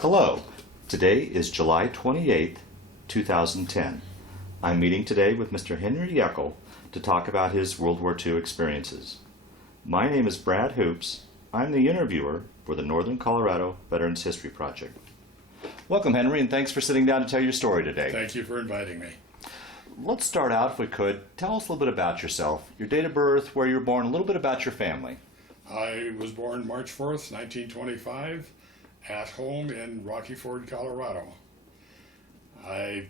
Hello, today is July 28th, 2010. I'm meeting today with Mr. Henry Yekel to talk about his World War II experiences. My name is Brad Hoops. I'm the interviewer for the Northern Colorado Veterans History Project. Welcome, Henry, and thanks for sitting down to tell your story today. Thank you for inviting me. Let's start out, if we could. Tell us a little bit about yourself, your date of birth, where you were born, a little bit about your family. I was born March 4th, 1925, at home in Rocky Ford, Colorado. I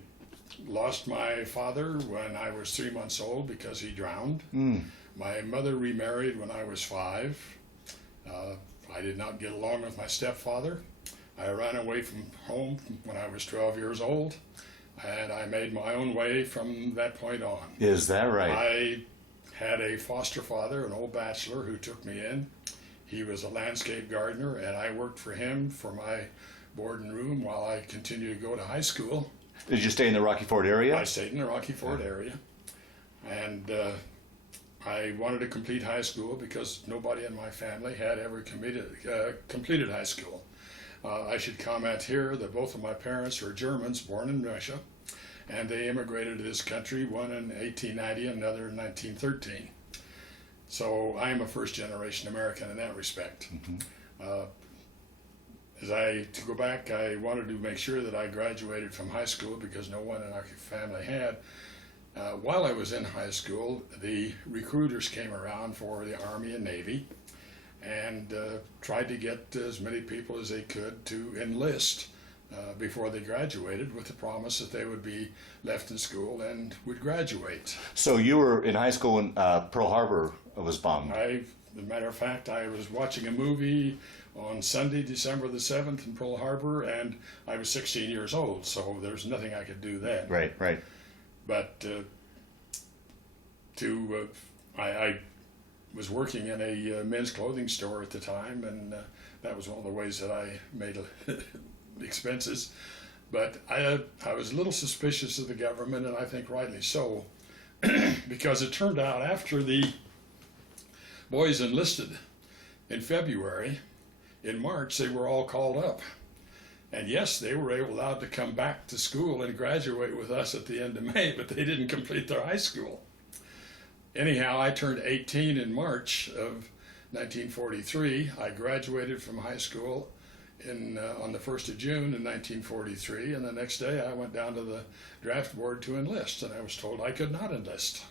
lost my father when I was 3 months old because he drowned. My mother remarried when I was 5. I did not get along with my stepfather. I ran away from home when I was 12 years old, and I made my own way from that point on. Is that right? I had a foster father, an old bachelor, who took me in. He was a landscape gardener, and I worked for him for my board and room while I continued to go to high school. Did you stay in the Rocky Ford area? I stayed in the Rocky Ford area, and I wanted to complete high school because nobody in my family had ever completed high school. I should comment here that both of my parents were Germans born in Russia, and they immigrated to this country, one in 1890 and another in 1913. So I am a first-generation American in that respect. To go back, I wanted to make sure that I graduated from high school because no one in our family had. While I was in high school, the recruiters came around for the Army and Navy and tried to get as many people as they could to enlist before they graduated, with the promise that they would be left in school and would graduate. So you were in high school when Pearl Harbor was bombed? As a matter of fact, I was watching a movie on Sunday, December the 7th in Pearl Harbor, and I was 16 years old, so there's nothing I could do then. Right. But I was working in a men's clothing store at the time, and that was one of the ways that I made expenses. But I was a little suspicious of the government, and I think rightly so, because it turned out after the boys enlisted in February, in March they were all called up. And yes, they were allowed to come back to school and graduate with us at the end of May, but they didn't complete their high school. Anyhow, I turned 18 in March of 1943. I graduated from high school on the 1st of June in 1943, and the next day I went down to the draft board to enlist, and I was told I could not enlist.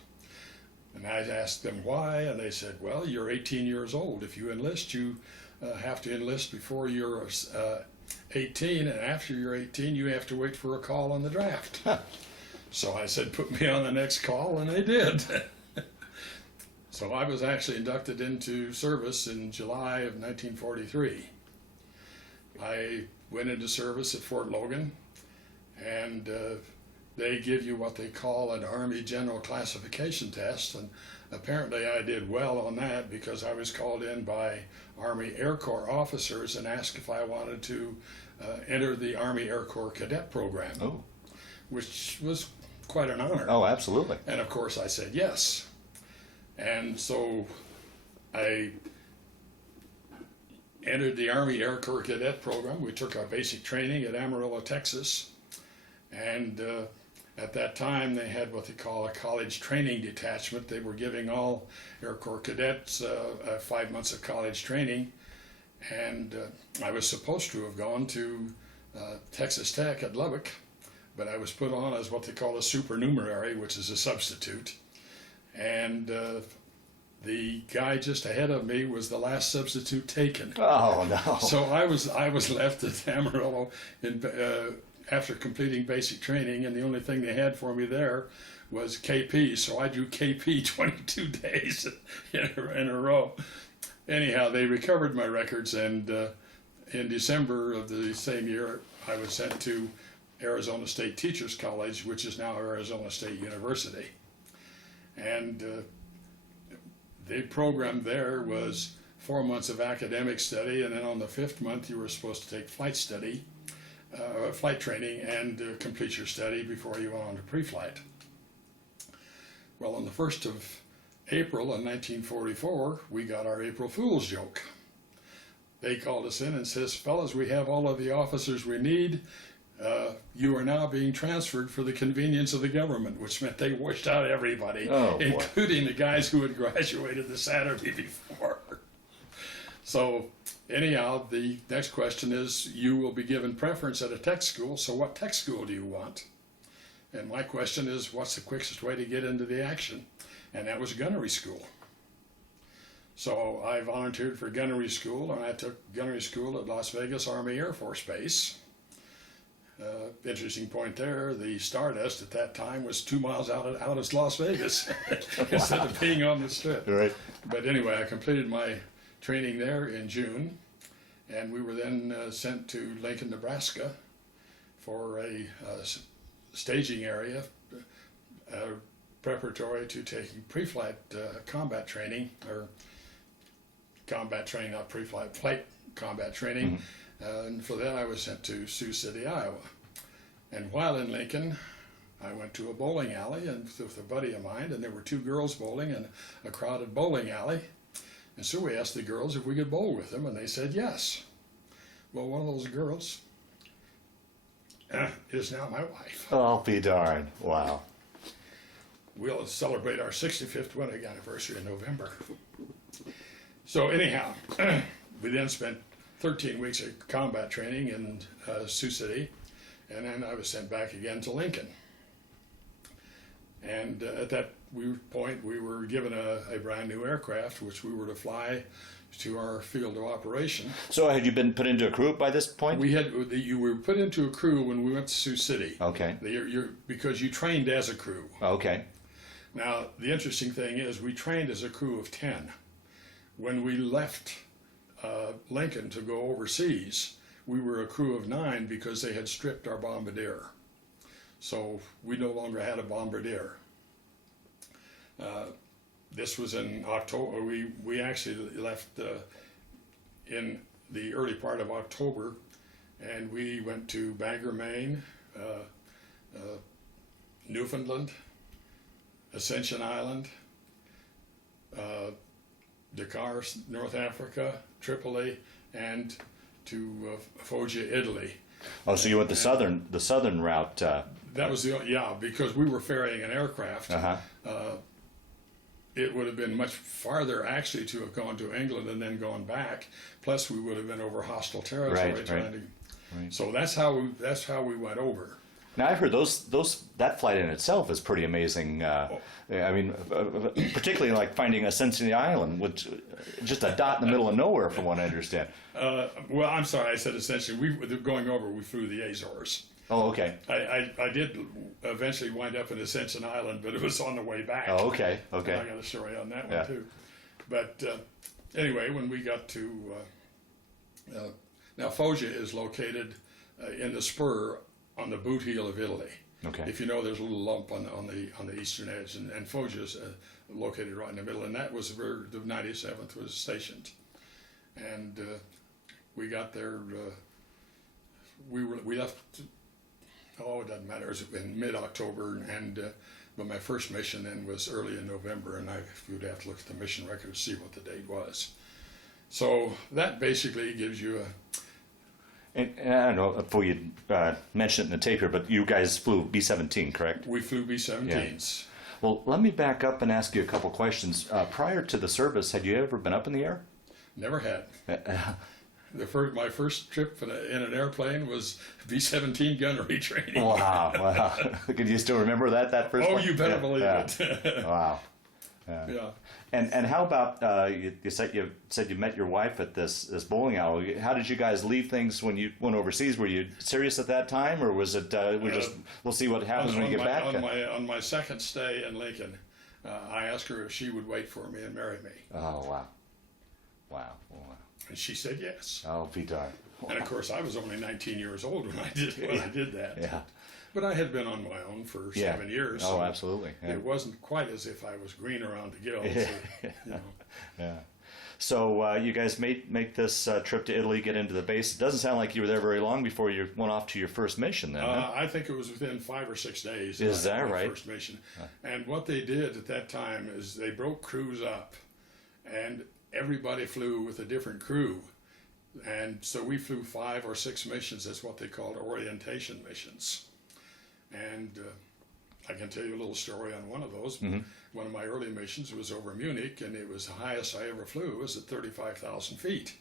And I asked them why, and they said, well, you're 18 years old. If you enlist, you have to enlist before you're 18, and after you're 18, you have to wait for a call on the draft. So I said, put me on the next call, and they did. So I was actually inducted into service in July of 1943. I went into service at Fort Logan, and they give you what they call an Army General Classification Test, and apparently I did well on that because I was called in by Army Air Corps officers and asked if I wanted to enter the Army Air Corps Cadet Program, which was quite an honor. Oh, absolutely. And of course I said yes. And so I entered the Army Air Corps Cadet Program. We took our basic training at Amarillo, Texas, and at that time they had what they call a college training detachment. They were giving all Air Corps cadets 5 months of college training, and I was supposed to have gone to Texas Tech at Lubbock, but I was put on as what they call a supernumerary, which is a substitute, and the guy just ahead of me was the last substitute taken. Oh, no. So I was left at Amarillo after completing basic training, and the only thing they had for me there was KP, so I drew KP 22 days in a row. Anyhow, they recovered my records, and in December of the same year, I was sent to Arizona State Teachers College, which is now Arizona State University. And the program there was 4 months of academic study, and then on the 5th month you were supposed to take flight training and complete your study before you went on to pre-flight. Well, on the 1st of April in 1944, we got our April Fool's joke. they called us in and says, fellas, we have all of the officers we need. You are now being transferred for the convenience of the government, which meant they washed out everybody, including the guys who had graduated the Saturday before. So anyhow, the next question is, you will be given preference at a tech school, so what tech school do you want? And my question is, what's the quickest way to get into the action? And that was gunnery school. So I volunteered for gunnery school, and I took gunnery school at Las Vegas Army Air Force Base. Interesting point there, the Stardust at that time was 2 miles out of Las Vegas instead of being on the strip. Right. But anyway, I completed my training there in June, and we were then sent to Lincoln, Nebraska for a staging area preparatory to taking pre-flight combat training, or combat training, not pre-flight, flight combat training. Mm-hmm. And for that I was sent to Sioux City, Iowa. And while in Lincoln, I went to a bowling alley and with a buddy of mine, and there were 2 girls bowling in a crowded bowling alley. And so we asked the girls if we could bowl with them, and they said yes. Well, one of those girls is now my wife. I'll be darned. Wow. We'll celebrate our 65th wedding anniversary in November. So anyhow, we then spent 13 weeks of combat training in Sioux City, and then I was sent back again to Lincoln. And at that point, we were given a brand new aircraft, which we were to fly to our field of operation. So had you been put into a crew by this point? You were put into a crew when we went to Sioux City. Okay. Because you trained as a crew. Okay. Now, the interesting thing is we trained as a crew of 10. When we left Lincoln to go overseas, we were a crew of 9 because they had stripped our bombardier. So we no longer had a bombardier. This was in October. We actually left in the early part of October, and we went to Bangor, Maine, Newfoundland, Ascension Island, Dakar, North Africa, Tripoli, and to Foggia, Italy. Oh, so you went the southern route. That was because we were ferrying an aircraft. Uh-huh. It would have been much farther actually to have gone to England and then gone back. Plus, we would have been over hostile territory Right. So that's how we went over. Now I've heard that flight in itself is pretty amazing. I mean, particularly like finding Ascension Island, which just a dot in the middle of nowhere, from what I understand. Well, I'm sorry, I said Ascension. Going over, we flew the Azores. Oh, okay. I did eventually wind up in Ascension Island, but it was on the way back. Oh, okay. I got a story on that one too. But anyway, when we got to now, Foggia is located in the spur on the boot heel of Italy. Okay. If you know, there's a little lump on the eastern edge, and Foggia is located right in the middle, and that was where the 97th was stationed. And we got there. We left. Oh, it doesn't matter. It was in mid-October, and but my first mission then was early in November, and you'd have to look at the mission record to see what the date was. So that basically gives you a. And I don't know if you mentioned it in the tape here, but you guys flew B-17, correct? We flew B-17s. Yeah. Well, let me back up and ask you a couple questions. Prior to the service, had you ever been up in the air? Never had. My first trip in an airplane was B-17 gunnery training. Wow. Can you still remember that first one? You better believe it. Wow. Yeah. And how about you said you met your wife at this bowling alley? How did you guys leave things when you went overseas? Were you serious at that time, or was it we'll see what happens when you get back? On my second stay in Lincoln, I asked her if she would wait for me and marry me. Oh wow. And she said yes. Oh, be darned. Wow. And of course, I was only 19 years old when I did that. Yeah. But I had been on my own for 7 years. Oh, absolutely. Yeah. It wasn't quite as if I was green around the gills. Yeah. So you guys make this trip to Italy, get into the base. It doesn't sound like you were there very long before you went off to your first mission then, huh? I think it was within 5 or 6 days. Is that right? First mission. And what they did at that time is they broke crews up, and everybody flew with a different crew. And so we flew 5 or 6 missions. That's what they called orientation missions. And I can tell you a little story on one of those. Mm-hmm. One of my early missions was over Munich, and it was the highest I ever flew. It was at 35,000 feet.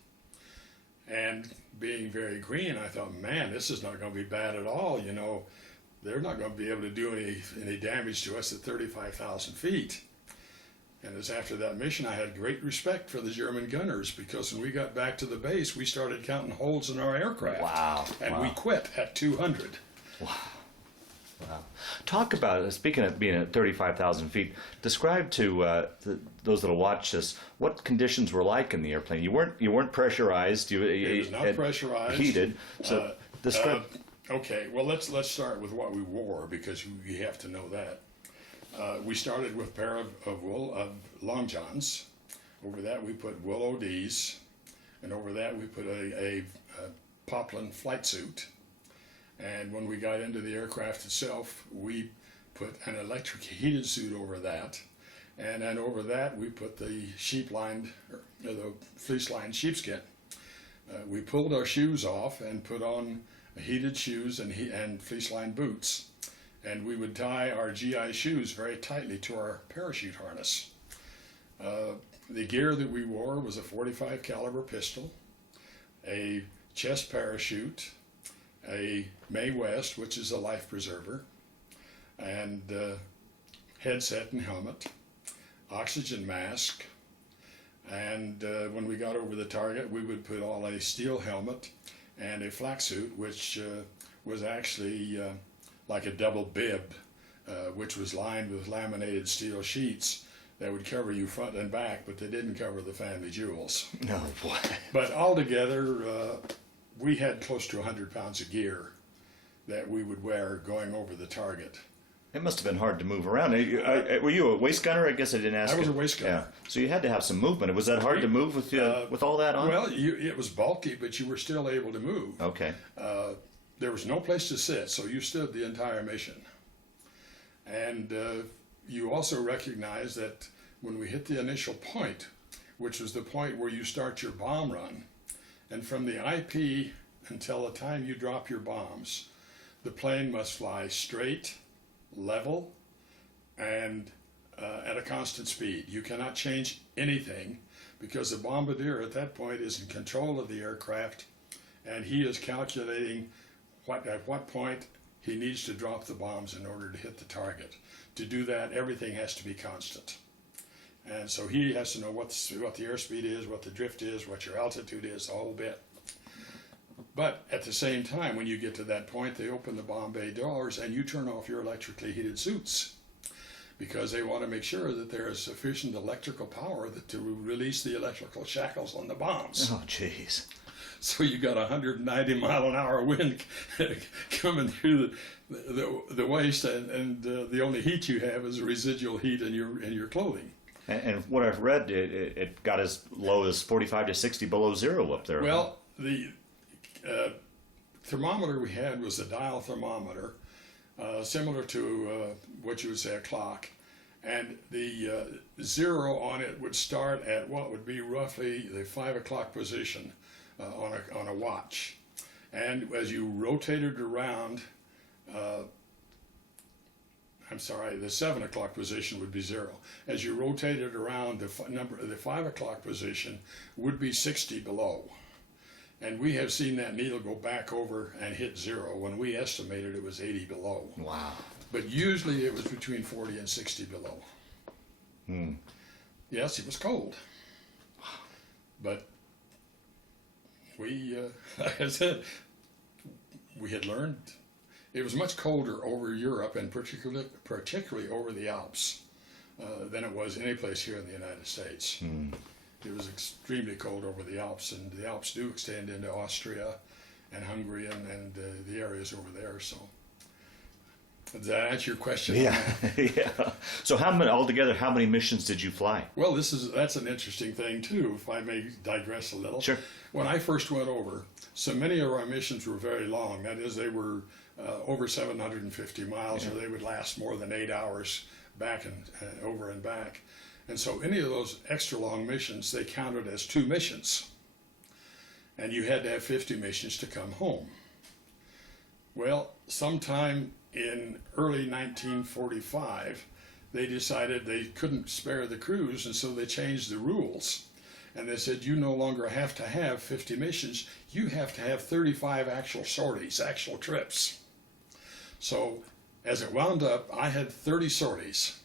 And being very green, I thought, man, this is not going to be bad at all. You know, they're not going to be able to do any damage to us at 35,000 feet. And it was after that mission I had great respect for the German gunners, because when we got back to the base, we started counting holes in our aircraft. Wow. And we quit at 200. Wow. Wow. Talk about, speaking of being at 35,000 feet, describe to those that'll watch this what conditions were like in the airplane. You weren't pressurized. It was not pressurized. Heated. So describe. Okay, well let's start with what we wore, because you have to know that. We started with a pair of wool long johns. Over that we put wool ODs, and over that we put a poplin flight suit. And when we got into the aircraft itself, we put an electric heated suit over that. And then over that, we put the the fleece-lined sheepskin. We pulled our shoes off and put on heated shoes and fleece-lined boots. And we would tie our GI shoes very tightly to our parachute harness. The gear that we wore was a .45 caliber pistol, a chest parachute, a Mae West, which is a life preserver, and headset and helmet, oxygen mask, and when we got over the target, we would put on a steel helmet and a flak suit, which was actually like a double bib, which was lined with laminated steel sheets that would cover you front and back, but they didn't cover the family jewels. No, boy. But altogether, we had close to 100 pounds of gear that we would wear going over the target. It must have been hard to move around. Were you a waist gunner? I guess I didn't ask. I was a waist gunner. Yeah. So you had to have some movement. Was that hard to move with all that on? Well, it was bulky, but you were still able to move. Okay. There was no place to sit, so you stood the entire mission. And you also recognize that when we hit the initial point, which was the point where you start your bomb run, and from the IP until the time you drop your bombs, the plane must fly straight, level, and at a constant speed. You cannot change anything, because the bombardier at that point is in control of the aircraft, and he is calculating at what point he needs to drop the bombs in order to hit the target. To do that, everything has to be constant. And so he has to know what the airspeed is, what the drift is, what your altitude is, the whole bit. But at the same time, when you get to that point, they open the bomb bay doors and you turn off your electrically heated suits, because they want to make sure that there is sufficient electrical power to release the electrical shackles on the bombs. Oh, jeez. So you got 190-mile-an-hour wind coming through the waist, and the only heat you have is residual heat in your clothing. And what I've read, it got as low as 45 to 60 below zero up there. Well, the thermometer we had was a dial thermometer, similar to what you would say a clock. And the zero on it would start at what would be roughly the 5 o'clock position on a watch. And as you rotated around, the 7 o'clock position would be zero. As you rotated around, the 5 o'clock position would be 60 below. And we have seen that needle go back over and hit zero. When we estimated, it was 80 below. Wow. But usually it was between 40 and 60 below. Yes, it was cold. But we, like I said, we had learned. It was much colder over Europe, and particularly over the Alps, than it was any place here in the United States. It was extremely cold over the Alps, and the Alps do extend into Austria and Hungary and the areas over there. So, does that answer your question? Yeah, yeah. So how many missions did you fly? Well, that's an interesting thing too, if I may digress a little. Sure. When I first went over, so many of our missions were very long. That is, they were over 750 miles, or they would last more than 8 hours back and over and back. And so any of those extra long missions, they counted as 2 missions. and you had to have 50 missions to come home. Well, sometime in early 1945, they decided they couldn't spare the crews, and so they changed the rules. And they said, you no longer have to have 50 missions, you have to have 35 actual sorties, actual trips. So as it wound up, I had 30 sorties.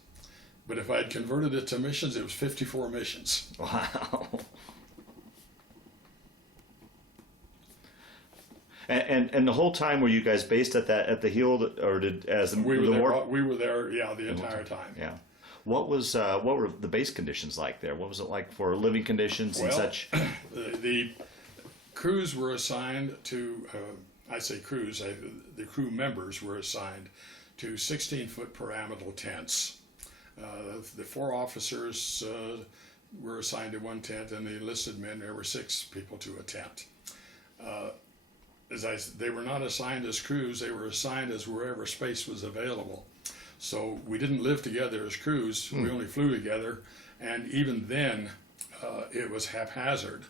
But if I'd converted it to missions, it was 54 missions. Wow. And the whole time were you guys based at the Hill, or did as we were the there? war? We were there, yeah, the entire time. Yeah. What were the base conditions like there? What was it like for living conditions and such? The crews were assigned to, I say crews, the crew members were assigned to 16-foot pyramidal tents. The 4 officers were assigned to one tent, and the enlisted men, there were 6 people to a tent. They were not assigned as crews, they were assigned as wherever space was available. So we didn't live together as crews, we only flew together, and even then it was haphazard.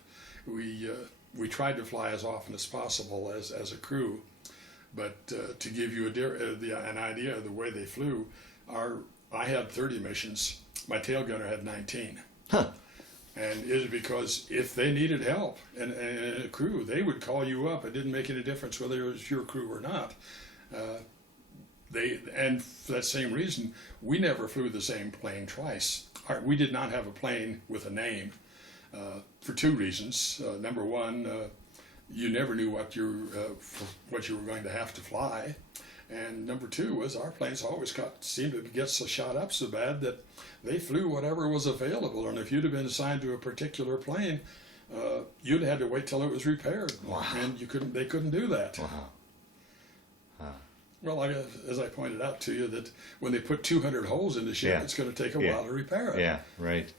We tried to fly as often as possible as a crew, but to give you an idea of the way they flew, I had 30 missions, my tail gunner had 19. Huh. And it was because if they needed help in a crew, they would call you up. It didn't make any difference whether it was your crew or not. And for that same reason, we never flew the same plane twice. We did not have a plane with a name for 2 reasons. Number one, you never knew what you were going to have to fly. And number 2 was our planes always seemed to get so shot up so bad that they flew whatever was available. And if you'd have been assigned to a particular plane, you'd had to wait till it was repaired. Wow. And they couldn't do that. Wow. Huh. Well, as I pointed out to you, that when they put 200 holes in the ship, it's going to take a while to repair it. Yeah, right.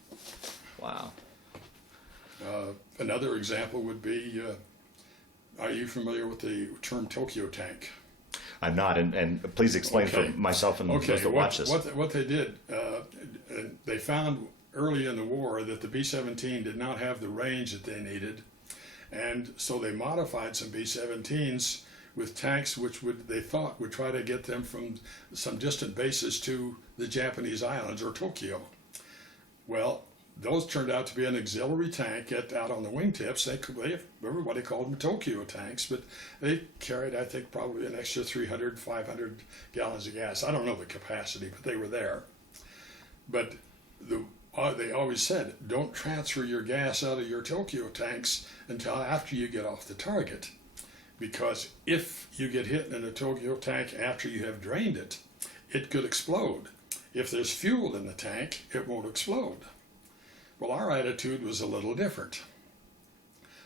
Wow. Another example would be, are you familiar with the term Tokyo tank? I'm not, and please explain for myself and those that watch this. What they did, they found early in the war that the B-17 did not have the range that they needed, and so they modified some B-17s with tanks which they thought would try to get them from some distant bases to the Japanese islands or Tokyo. Well, those turned out to be an auxiliary tank out on the wingtips. Everybody called them Tokyo tanks, but they carried, I think, probably an extra 300, 500 gallons of gas. I don't know the capacity, but they were there. But they always said, don't transfer your gas out of your Tokyo tanks until after you get off the target. Because if you get hit in a Tokyo tank after you have drained it, it could explode. If there's fuel in the tank, it won't explode. Well, our attitude was a little different.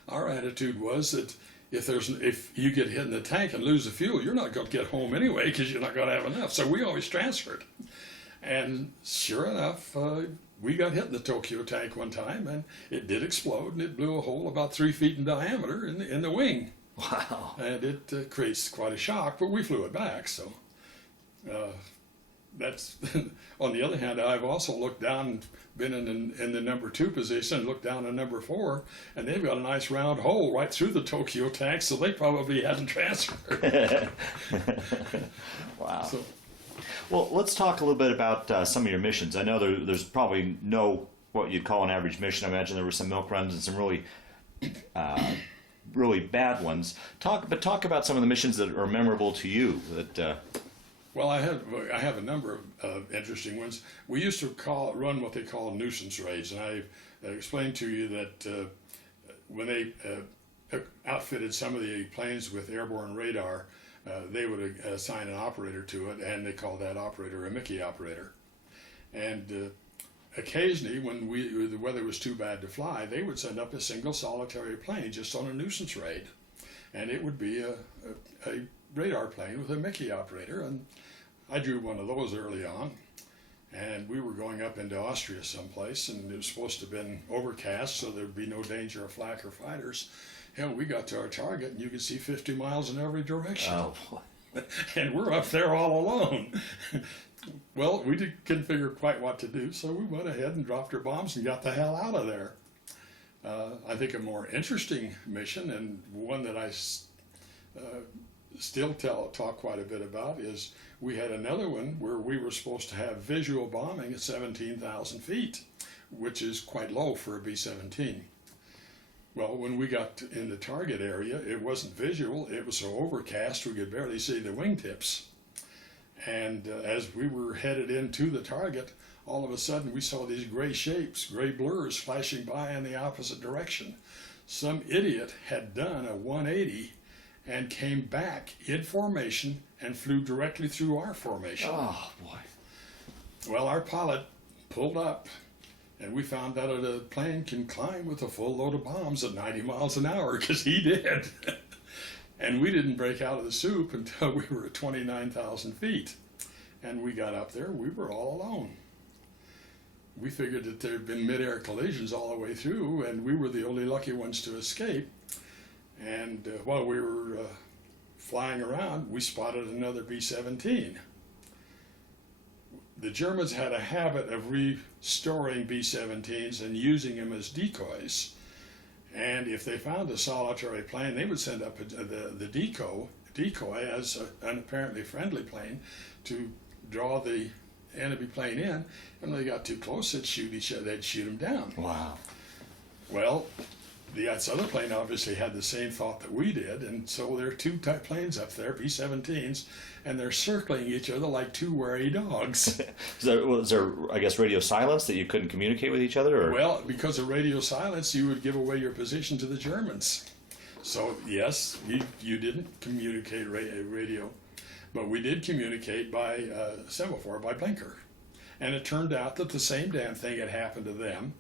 Our attitude was that if you get hit in the tank and lose the fuel, you're not going to get home anyway because you're not going to have enough. So we always transferred. And sure enough, we got hit in the Tokyo tank one time, and it did explode, and it blew a hole about 3 feet in diameter in the wing. Wow. And it creates quite a shock, but we flew it back. So that's on the other hand, I've also looked down, been in the number 2 position, looked down at number 4, and they've got a nice round hole right through the Tokyo tank, so they probably hadn't transferred. Wow. So, well, let's talk a little bit about some of your missions. I know there's probably no what you'd call an average mission. I imagine there were some milk runs and some really really bad ones. Talk about some of the missions that are memorable to you. Well, I have a number of interesting ones. We used to run what they call nuisance raids, and I explained to you that when they outfitted some of the planes with airborne radar, they would assign an operator to it, and they called that operator a Mickey operator. And occasionally, when the weather was too bad to fly, they would send up a single solitary plane just on a nuisance raid, and it would be a radar plane with a Mickey operator. And I drew one of those early on, and we were going up into Austria someplace, and it was supposed to have been overcast, so there'd be no danger of flak or fighters. Hell, we got to our target, and you could see 50 miles in every direction. Oh, boy. And we're up there all alone. Well, we couldn't figure quite what to do, so we went ahead and dropped our bombs and got the hell out of there. I think a more interesting mission, and one that I still talk quite a bit about, is we had another one where we were supposed to have visual bombing at 17,000 feet, which is quite low for a B-17. Well, when we got in the target area, it wasn't visual. It was so overcast we could barely see the wingtips. And as we were headed into the target, all of a sudden we saw these gray shapes, gray blurs flashing by in the opposite direction. Some idiot had done a 180 and came back in formation and flew directly through our formation. Oh, boy. Well, our pilot pulled up, and we found out that a plane can climb with a full load of bombs at 90 miles an hour, because he did. And we didn't break out of the soup until we were at 29,000 feet. And we got up there, we were all alone. We figured that there had been mid-air collisions all the way through, and we were the only lucky ones to escape. And while we were flying around, we spotted another B-17. The Germans had a habit of restoring B-17s and using them as decoys. And if they found a solitary plane, they would send up the decoy as an apparently friendly plane to draw the enemy plane in. And when they got too close, they'd shoot them down. Wow. Well, the other plane obviously had the same thought that we did, and so there are two type planes up there, B-17s, and they're circling each other like two wary dogs. Was there, I guess, radio silence that you couldn't communicate with each other? Or? Well, because of radio silence, you would give away your position to the Germans. So, yes, you didn't communicate radio, but we did communicate by semaphore, by blinker. And it turned out that the same damn thing had happened to them.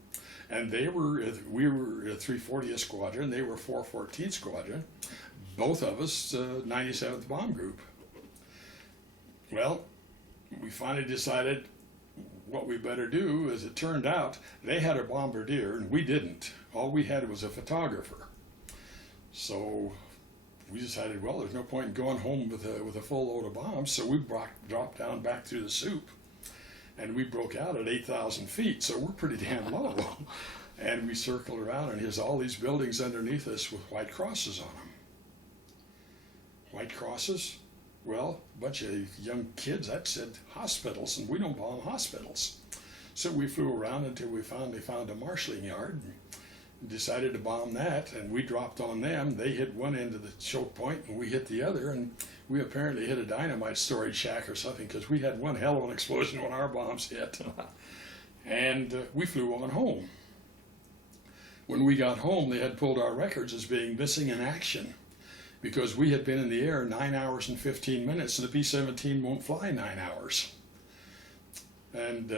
And we were a 340th Squadron, they were 414th Squadron, both of us 97th Bomb Group. Well, we finally decided what we better do. As it turned out, they had a bombardier and we didn't. All we had was a photographer. So we decided, well, there's no point in going home with a full load of bombs, so we dropped down back through the soup. And we broke out at 8,000 feet, so we're pretty damn low. And we circled around, and there's all these buildings underneath us with white crosses on them. White crosses? Well, a bunch of young kids, that said hospitals, and we don't bomb hospitals. So we flew around until we finally found a marshalling yard, and decided to bomb that, and we dropped on them. They hit one end of the choke point, and we hit the other, and we apparently hit a dynamite storage shack or something, because we had one hell of an explosion when our bombs hit. And we flew on home. When we got home, they had pulled our records as being missing in action, because we had been in the air 9 hours and 15 minutes, and the B-17 won't fly 9 hours. And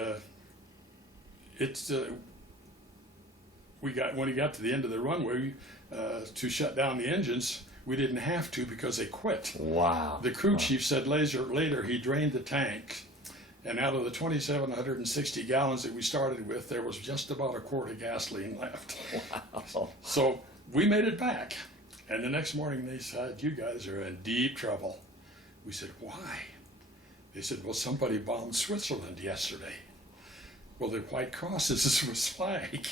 when we got to the end of the runway to shut down the engines, we didn't have to because they quit. Wow. The crew chief said later he drained the tank, and out of the 2,760 gallons that we started with, there was just about a quart of gasoline left. Wow. So we made it back. And the next morning they said, you guys are in deep trouble. We said, why? They said, well, somebody bombed Switzerland yesterday. Well, the White Cross is a Swiss flag.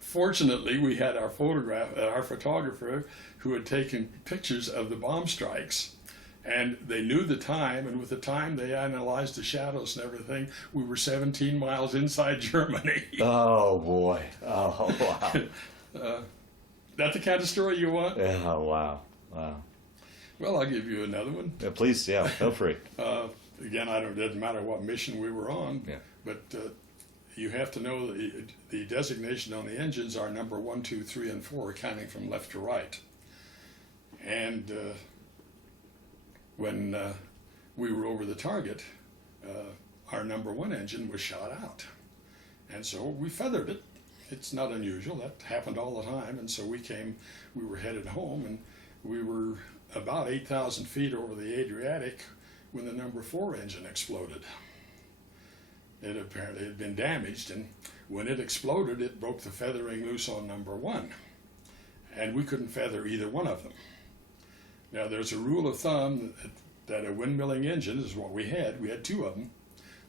Fortunately, we had our photographer who had taken pictures of the bomb strikes, and they knew the time, and with the time they analyzed the shadows and everything. We were 17 miles inside Germany. Oh, boy. Oh, wow. That the kind of story you want? Oh, wow. Wow. Well, I'll give you another one. Yeah, please, yeah, feel free. Again, it doesn't matter what mission we were on, Yeah. but you have to know the designation on the engines are number 1, 2, 3, and 4, counting from left to right. And when we were over the target, our number 1 engine was shot out. And so we feathered it. It's not unusual. That happened all the time. And so we were headed home, and we were about 8,000 feet over the Adriatic when the number 4 engine exploded. It apparently had been damaged, and when it exploded, it broke the feathering loose on number 1. And we couldn't feather either one of them. Now, there's a rule of thumb that a windmilling engine is what we had. We had 2 of them.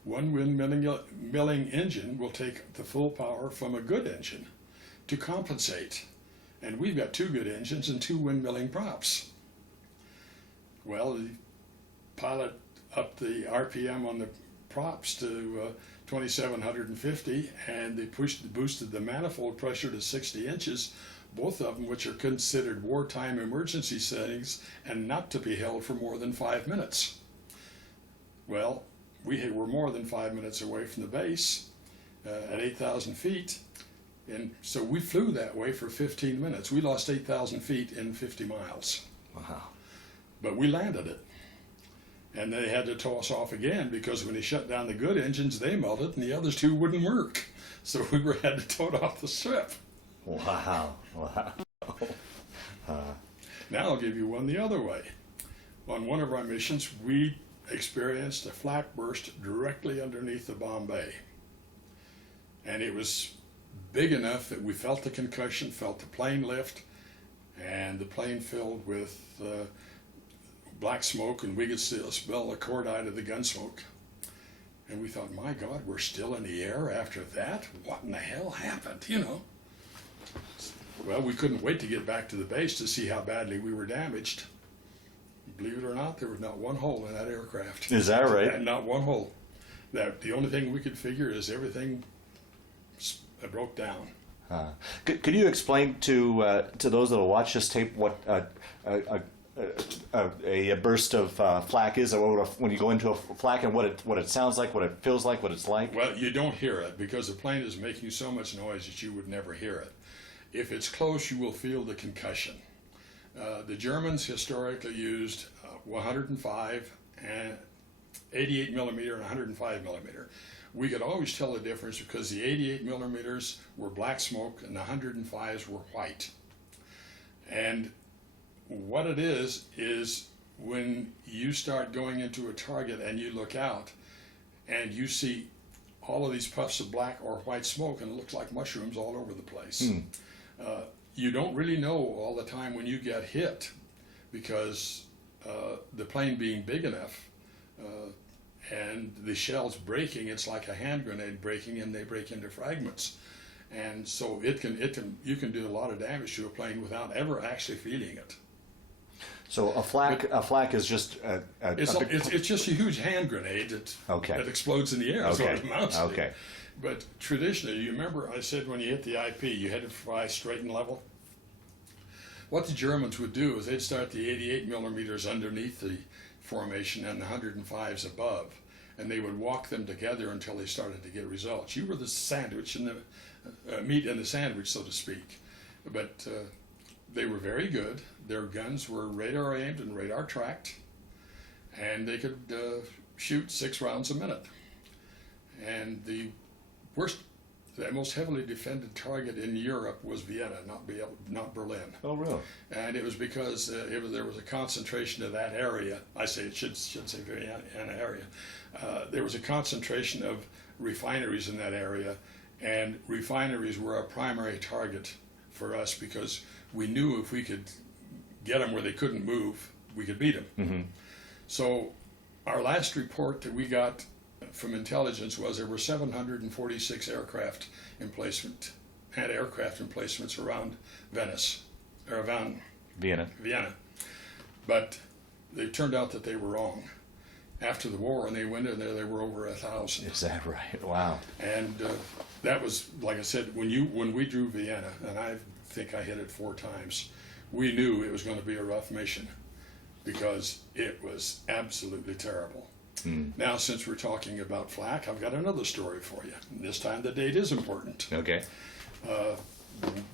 One windmilling engine will take the full power from a good engine. to compensate. And we've got 2 good engines and 2 windmilling props. Well, the pilot upped the RPM on the props to 2,750, and they boosted the manifold pressure to 60 inches, both of them which are considered wartime emergency settings and not to be held for more than 5 minutes. Well, we were more than 5 minutes away from the base at 8,000 feet, and so we flew that way for 15 minutes. We lost 8,000 feet in 50 miles. Wow. But we landed it. And they had to tow us off again because when they shut down the good engines, they melted and the others 2 wouldn't work. So we had to tow it off the strip. Wow. Wow. Now I'll give you one the other way. On one of our missions, we experienced a flak burst directly underneath the bomb bay. And it was big enough that we felt the concussion, felt the plane lift, and the plane filled with black smoke, and we could still smell the cordite of the gun smoke. And we thought, my God, we're still in the air after that? What in the hell happened, you know? Well, we couldn't wait to get back to the base to see how badly we were damaged. Believe it or not, there was not one hole in that aircraft. Is that right? And not one hole. The only thing we could figure is everything broke down. Could you explain to those that will watch this tape what a burst of flak is, or when you go into a flak, and what it sounds like, what it feels like, what it's like? Well, you don't hear it because the plane is making so much noise that you would never hear it. If it's close, you will feel the concussion. The Germans historically used 105 and 88 millimeter and 105 millimeter. We could always tell the difference because the 88 millimeters were black smoke and the 105s were white. And what it is when you start going into a target and you look out and you see all of these puffs of black or white smoke and it looks like mushrooms all over the place. You don't really know all the time when you get hit because the plane being big enough and the shells breaking, it's like a hand grenade breaking and they break into fragments. And so you can do a lot of damage to a plane without ever actually feeling it. So a flak is just it's just a huge hand grenade that explodes in the air. That's what it amounts to. Okay. But traditionally, you remember I said when you hit the IP, you had to fly straight and level? What the Germans would do is they'd start the 88 millimeters underneath the formation and the 105s above, and they would walk them together until they started to get results. You were the sandwich and the meat in the sandwich, so to speak. But they were very good. Their guns were radar aimed and radar tracked, and they could shoot 6 rounds a minute. And the most heavily defended target in Europe was Vienna, not Berlin. Oh, really? And it was because there was a concentration of that area. I say it should say Vienna area. There was a concentration of refineries in that area, and refineries were a primary target for us because we knew if we could get them where they couldn't move, we could beat them. Mm-hmm. So our last report that we got from intelligence was there were 746 aircraft emplacements around Venice, or around Vienna. But they turned out that they were wrong. After the war, when they went in there were over 1,000. Is that right? Wow. And that was, like I said, when we drew Vienna, and I think I hit it 4 times, we knew it was going to be a rough mission because it was absolutely terrible. Now, since we're talking about flak, I've got another story for you. This time the date is important. Okay.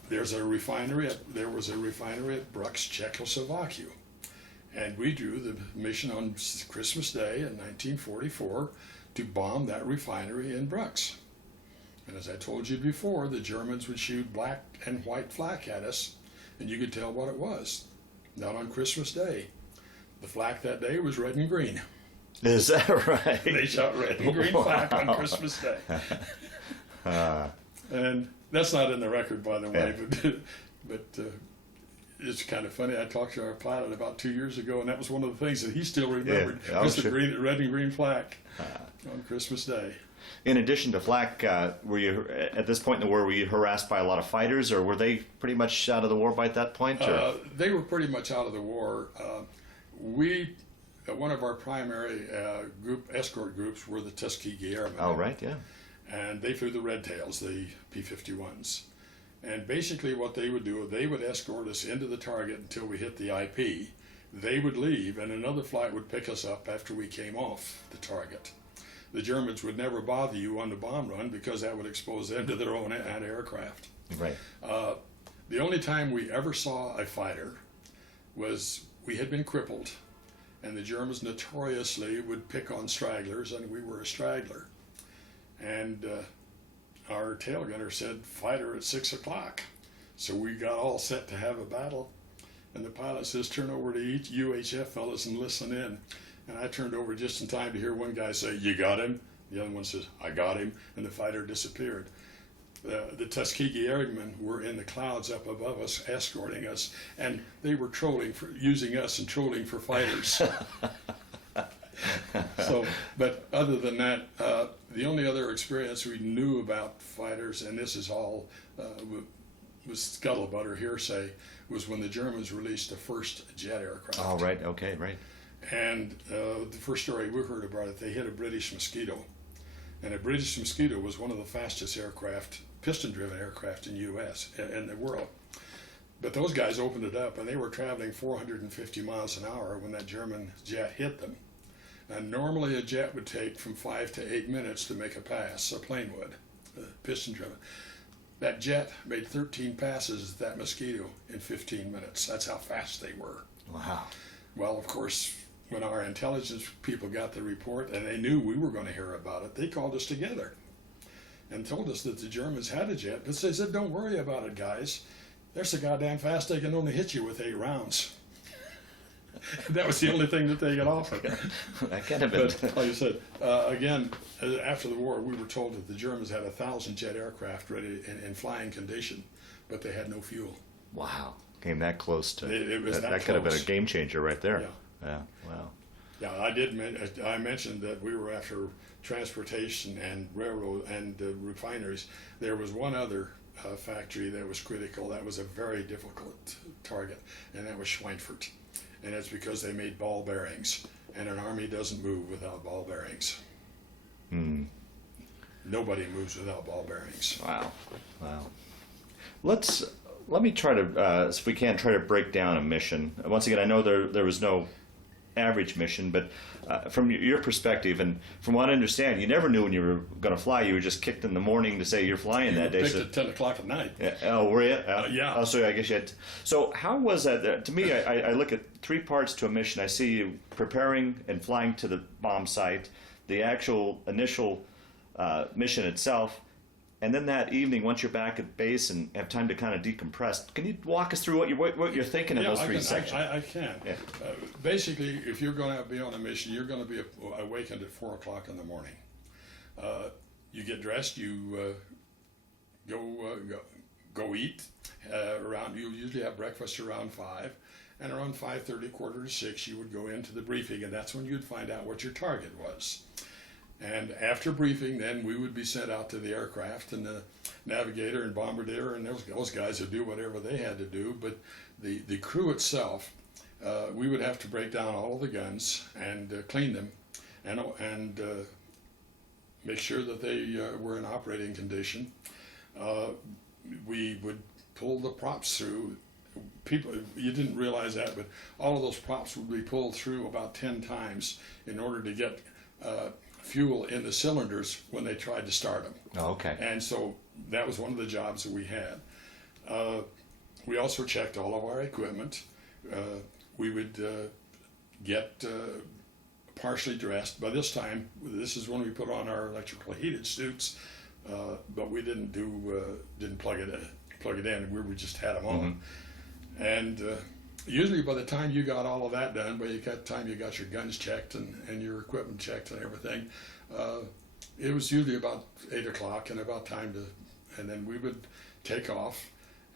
There was a refinery at Brux, Czechoslovakia. And we drew the mission on Christmas Day in 1944 to bomb that refinery in Brux. And as I told you before, the Germans would shoot black and white flak at us, and you could tell what it was. Not on Christmas Day. The flak that day was red and green. Is that right? They shot red and green flak on Christmas Day. And that's not in the record, by the way, but it's kind of funny. I talked to our pilot about 2 years ago, and that was one of the things that he still remembered, was the red and green flak. on Christmas Day. In addition to flak, were you at this point in the war? Were you harassed by a lot of fighters, or were they pretty much out of the war by that point? They were pretty much out of the war. One of our primary escort groups were the Tuskegee Airmen. Oh, right, yeah. And they flew the Red Tails, the P-51s. And basically what they would do, they would escort us into the target until we hit the IP. They would leave, and another flight would pick us up after we came off the target. The Germans would never bother you on the bomb run because that would expose them to their own anti-aircraft. Right. The only time we ever saw a fighter was we had been crippled, and the Germans notoriously would pick on stragglers, and we were a straggler. And our tail gunner said, "Fighter at 6 o'clock." So we got all set to have a battle, and the pilot says, "Turn over to each UHF fellas and listen in." And I turned over just in time to hear one guy say, "You got him?" The other one says, "I got him," and the fighter disappeared. The Tuskegee Airmen were in the clouds up above us, escorting us, and they were using us and trolling for fighters. So, but other than that, the only other experience we knew about fighters, and this is all was scuttlebutt or hearsay, was when the Germans released the first jet aircraft. Oh, right, okay, right. And the first story we heard about it, they hit a British Mosquito. And a British Mosquito was one of the fastest aircraft, piston-driven aircraft in the world. But those guys opened it up, and they were traveling 450 miles an hour when that German jet hit them. And normally a jet would take from 5 to 8 minutes to make a pass, a plane would, piston-driven. That jet made 13 passes at that Mosquito in 15 minutes. That's how fast they were. Wow. Well, of course, when our intelligence people got the report and they knew we were going to hear about it, they called us together and told us that the Germans had a jet. But they said, "Don't worry about it, guys. They're so goddamn fast they can only hit you with 8 rounds." That was the only thing that they could offer. That kind of been. But like I said, again, after the war, we were told that the Germans had 1,000 jet aircraft ready in flying condition, but they had no fuel. Wow. Came that close to It was that could have been a close. game changer right there. Yeah. Yeah. Wow. Yeah, I mentioned that we were after transportation and railroad and refineries. There was one other factory that was critical. That was a very difficult target, and that was Schweinfurt. And it's because they made ball bearings, and an army doesn't move without ball bearings. Nobody moves without ball bearings. Wow. Wow. Let me try to, if we can, try to break down a mission. Once again, I know there was no average mission, but from your perspective, and from what I understand, you never knew when you were going to fly. You were just kicked in the morning to say you're flying that day. Picked at 10 o'clock at night. Yeah. Oh, were you? Yeah. Oh, so I guess you had. So how was that? To me, I look at 3 parts to a mission. I see you preparing and flying to the bomb site, the actual initial mission itself, and then that evening, once you're back at base and have time to kind of decompress. Can you walk us through what you're thinking in those 3 sections? I can. Yeah. Basically, if you're going to be on a mission, you're going to be awakened at 4 o'clock in the morning. You get dressed, you go eat. You usually have breakfast around 5, and around 5:30, 5:45, you would go into the briefing, and that's when you'd find out what your target was. And after briefing, then we would be sent out to the aircraft, and the navigator and bombardier and those guys would do whatever they had to do. But the crew itself, we would have to break down all of the guns and clean them, and make sure that they were in operating condition. We would pull the props through. You didn't realize that, but all of those props would be pulled through about 10 times in order to get fuel in the cylinders when they tried to start them. Oh, okay. And so that was one of the jobs that we had. We also checked all of our equipment. We would get partially dressed. By this time, this is when we put on our electrical heated suits, but we didn't plug it in. We just had them on. And usually by the time you got all of that done, by the time you got your guns checked and your equipment checked and everything, it was usually about 8 o'clock and about time and then we would take off.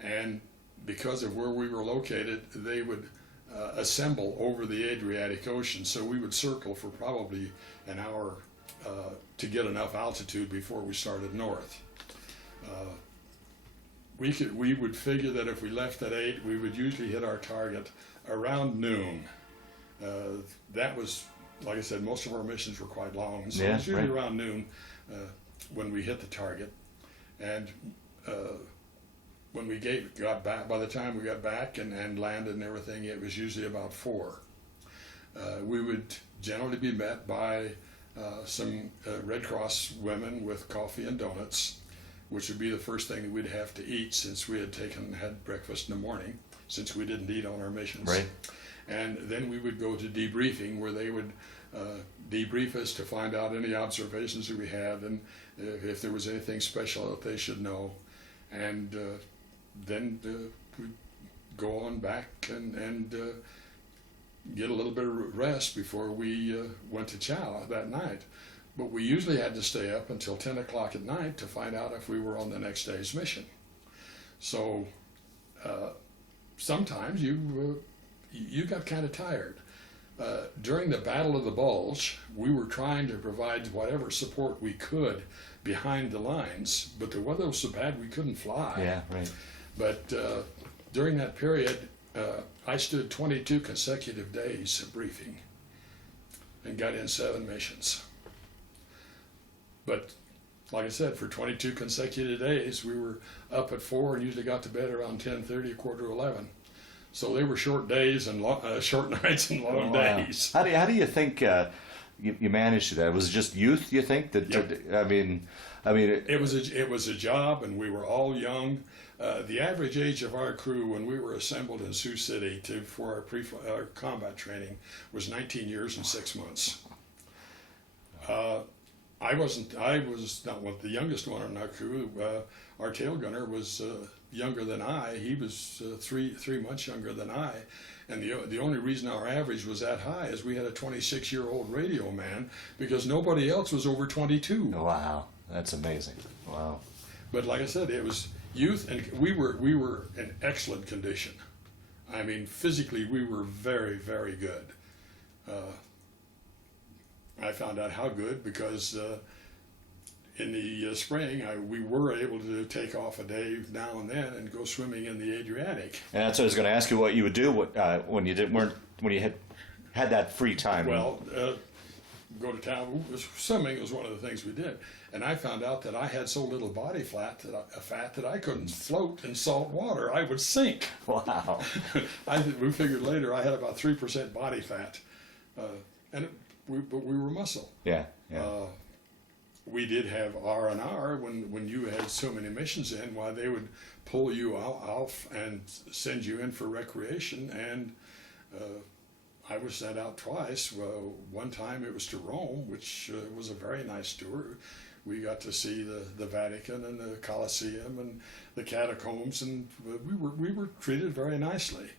And because of where we were located, they would assemble over the Adriatic Ocean. So we would circle for probably an hour to get enough altitude before we started north. We would figure that if we left at 8, we would usually hit our target around noon. That was, like I said, most of our missions were quite long, so it was usually around noon when we hit the target. And when we got back, by the time we got back and landed and everything, it was usually about 4. We would generally be met by some Red Cross women with coffee and donuts, which would be the first thing that we'd have to eat since we had breakfast in the morning, since we didn't eat on our missions. Right. And then we would go to debriefing, where they would debrief us to find out any observations that we had and if there was anything special that they should know. And then we'd go on back and get a little bit of rest before we went to chow that night. But we usually had to stay up until 10 o'clock at night to find out if we were on the next day's mission. So sometimes you got kind of tired. During the Battle of the Bulge, we were trying to provide whatever support we could behind the lines, but the weather was so bad we couldn't fly. Yeah, right. But during that period, I stood 22 consecutive days of briefing and got in 7 missions. But like I said, for 22 consecutive days, we were up at 4 and usually got to bed around 10:30, 10:45. So they were short days and short nights and long days. How do you think you managed that? Was it just youth? You think that? Yep. I mean, it was a job, and we were all young. The average age of our crew when we were assembled in Sioux City for our combat training was 19 years and 6 months. I was not the youngest one on our crew. Our tail gunner was younger than I. He was 3 months younger than I. And the only reason our average was that high is we had a 26-year-old radio man, because nobody else was over 22. Wow, that's amazing. Wow. But like I said, it was youth, and we were in excellent condition. I mean, physically, we were very, very good. I found out how good because in the spring we were able to take off a day now and then and go swimming in the Adriatic. And that's what I was going to ask you, what you would do when you had that free time. Well, go to town. Swimming was one of the things we did, and I found out that I had so little body fat that I couldn't float in salt water. I would sink. Wow. We figured later I had about 3% body fat, but we were muscle. Yeah. We did have R&R when you had so many missions in, why they would pull you off and send you in for recreation. And I was sent out twice. Well, one time it was to Rome, which was a very nice tour. We got to see the Vatican and the Colosseum and the catacombs, and we were treated very nicely.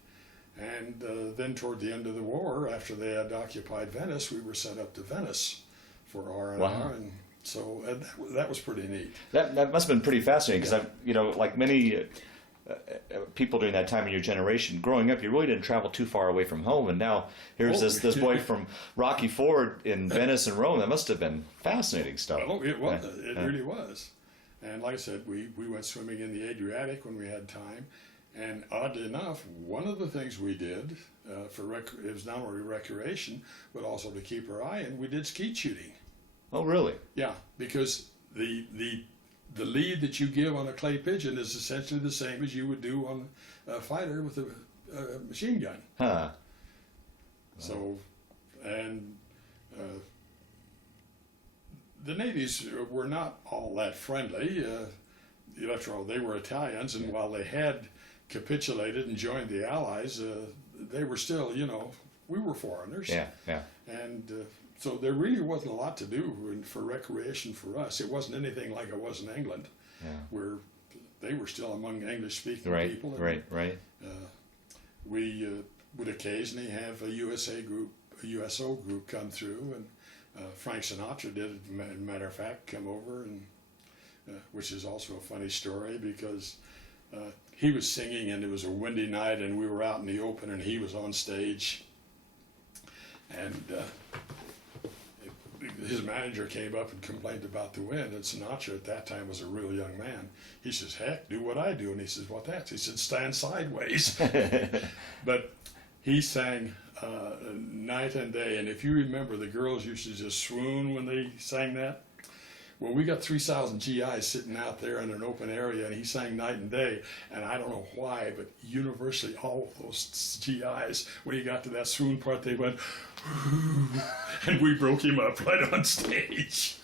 And then toward the end of the war, after they had occupied Venice, we were sent up to Venice for R&R. Wow. And so that was pretty neat. That must have been pretty fascinating, because like many people during that time in your generation, growing up, you really didn't travel too far away from home, and now here's this boy from Rocky Ford in Venice and Rome. That must have been fascinating stuff. Well, it was. It really was. And like I said, we went swimming in the Adriatic when we had time. And oddly enough, one of the things we did it was not only recreation, but also to keep our eye in, we did skeet shooting. Oh, really? Yeah, because the lead that you give on a clay pigeon is essentially the same as you would do on a fighter with a machine gun. Huh. So, and the Navies were not all that friendly. After all, they were Italians, and while they had capitulated and joined the Allies, they were still, we were foreigners. Yeah. And so there really wasn't a lot to do for recreation for us. It wasn't anything like it was in England, where they were still among English-speaking people. And, Right. We would occasionally have a USO group come through, and Frank Sinatra did, as a matter of fact, come over, and which is also a funny story because he was singing and it was a windy night and we were out in the open and he was on stage, and his manager came up and complained about the wind, and Sinatra at that time was a real young man. He says, heck, do what I do. And he says, what that? He said, stand sideways. But he sang night and day, and if you remember, the girls used to just swoon when they sang that. Well, we got 3,000 GIs sitting out there in an open area, and he sang night and day, and I don't know why, but universally all of those GIs, when he got to that swoon part, they went, and we broke him up right on stage.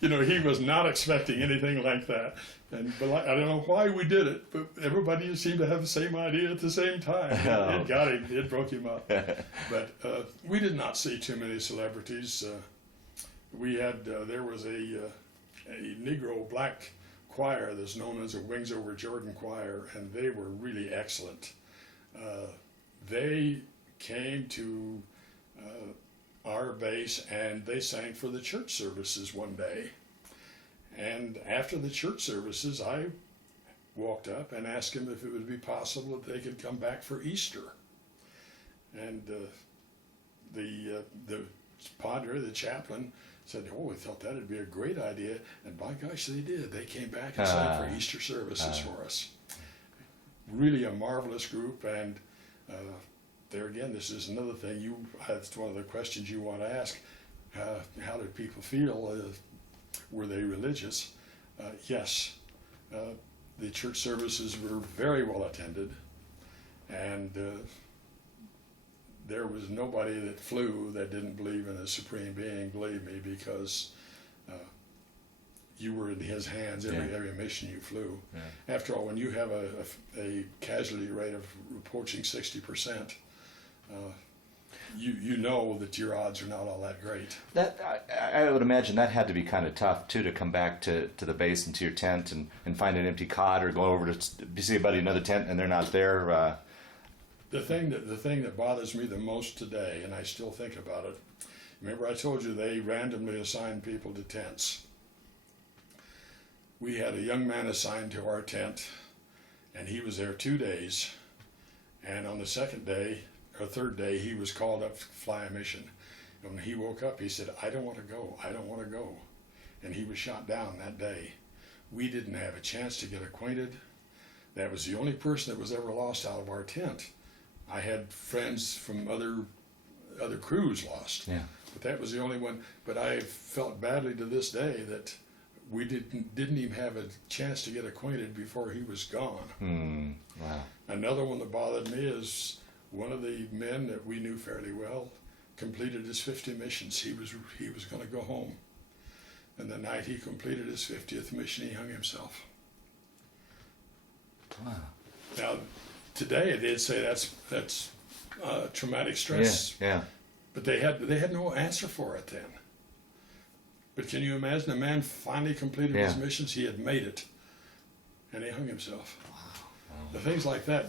You know, he was not expecting anything like that. But I don't know why we did it, but everybody seemed to have the same idea at the same time. It got him, it broke him up. But we did not see too many celebrities. We had, there was a Negro black choir that's known as a Wings Over Jordan choir, and they were really excellent. They came to our base and they sang for the church services one day. And after the church services, I walked up and asked them if it would be possible that they could come back for Easter. And the padre, the chaplain, said, oh, we thought that would be a great idea. And by gosh, they did. They came back and sang for Easter services for us. Really a marvelous group. And there again, this is another thing. That's one of the questions you want to ask. How did people feel? Were they religious? Yes. The church services were very well attended. And there was nobody that flew that didn't believe in a supreme being, believe me, because you were in his hands every mission you flew. Yeah. After all, when you have a casualty rate of approaching 60%, you know that your odds are not all that great. That I would imagine that had to be kind of tough too, to come back to the base and to your tent and find an empty cot, or go over to see about another tent and they're not there. The thing that bothers me the most today, and I still think about it. Remember, I told you they randomly assigned people to tents. We had a young man assigned to our tent, and he was there 2 days. And on the second day, or third day, he was called up to fly a mission. And when he woke up, he said, I don't want to go, I don't want to go. And he was shot down that day. We didn't have a chance to get acquainted. That was the only person that was ever lost out of our tent. I had friends from other crews lost, but that was the only one. But I felt badly to this day that we didn't even have a chance to get acquainted before he was gone. Wow. Another one that bothered me is one of the men that we knew fairly well completed his 50 missions. He was going to go home, and the night he completed his 50th mission, he hung himself. Wow. Now, today they'd say that's traumatic stress. Yeah. But they had no answer for it then. But can you imagine a man finally completed his missions? He had made it, and he hung himself. Wow. The things like that,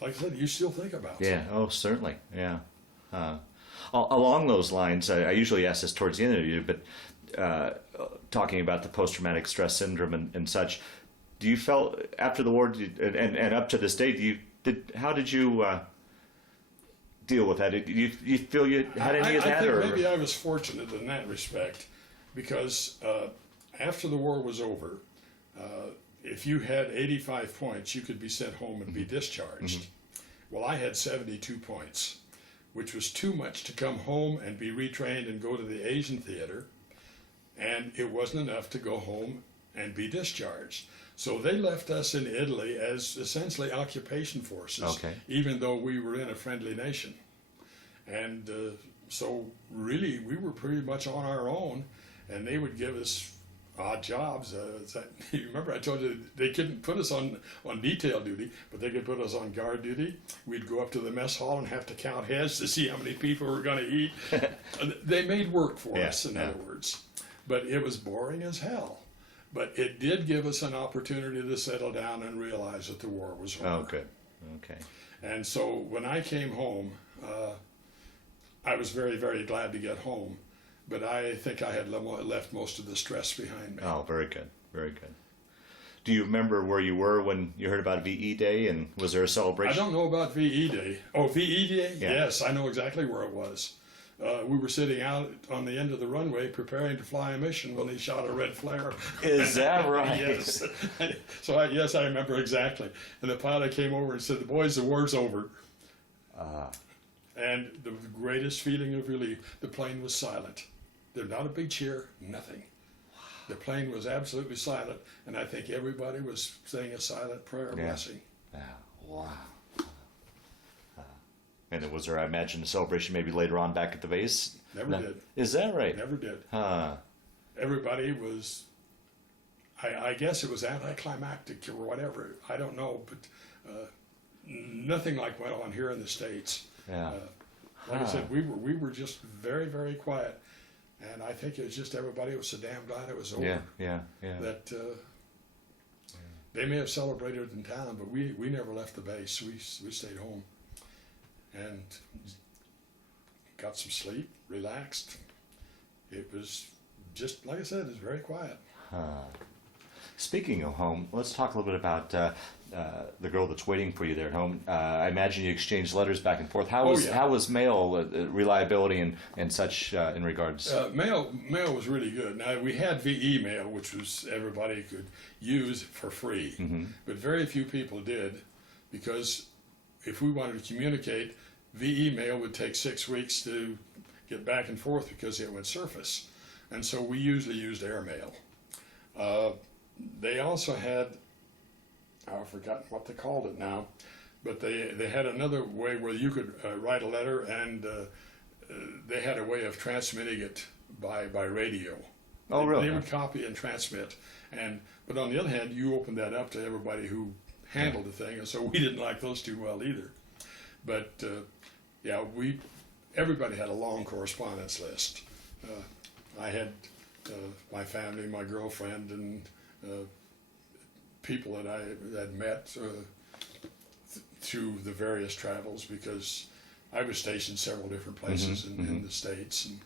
like I said, you still think about. Yeah. Oh, certainly. Yeah. Along those lines, I usually ask this towards the end of the interview, but talking about the post-traumatic stress syndrome and such, do you felt after the war and up to this day, how did you deal with that? Did you feel you had any of that? I think maybe I was fortunate in that respect, because after the war was over, if you had 85 points, you could be sent home and be discharged. Mm-hmm. Well, I had 72 points, which was too much to come home and be retrained and go to the Asian theater, and it wasn't enough to go home and be discharged. So they left us in Italy as essentially occupation forces, even though we were in a friendly nation. And so really we were pretty much on our own, and they would give us odd jobs. You remember I told you they couldn't put us on detail duty, but they could put us on guard duty. We'd go up to the mess hall and have to count heads to see how many people were going to eat. They made work for us, in other words. But it was boring as hell. But it did give us an opportunity to settle down and realize that the war was over. Oh, good. Okay. And so when I came home, I was very, very glad to get home. But I think I had left most of the stress behind me. Oh, very good. Very good. Do you remember where you were when you heard about VE Day, and was there a celebration? I don't know about VE Day. Oh, VE Day? Yeah. Yes, I know exactly where it was. we were sitting out on the end of the runway preparing to fly a mission when they shot a red flare. Is that right? Yes. So yes, I remember exactly. And the pilot came over and said, "The boys, the war's over." And the greatest feeling of relief, the plane was silent. There's not a big cheer, nothing. The plane was absolutely silent, and I think everybody was saying a silent prayer blessing. Yeah. Wow. And was there, I imagine, a celebration maybe later on back at the base? Never did. Is that right? Never did. Huh. Everybody was, I guess it was anticlimactic or whatever. I don't know, but nothing like went on here in the States. Yeah. Like I said, we were just very, very quiet. And I think it was just everybody was so damn glad it was over. Yeah. That they may have celebrated in town, but we never left the base. We stayed home and got some sleep, relaxed. It was just, like I said, it was very quiet. Speaking of home, let's talk a little bit about the girl that's waiting for you there at home. I imagine you exchanged letters back and forth. How was mail reliability and such in regards? Mail was really good. Now we had VE mail, which was everybody could use for free, but very few people did, because if we wanted to communicate, VE mail would take 6 weeks to get back and forth because it went surface, and so we usually used airmail. They also had, I've forgotten what they called it now, but they had another way where you could write a letter, and they had a way of transmitting it by radio. Oh, really? They would copy and transmit, but on the other hand, you opened that up to everybody who handled the thing, and so we didn't like those too well either. But everybody had a long correspondence list. I had my family, my girlfriend, and people that I had met through the various travels, because I was stationed several different places in the States, and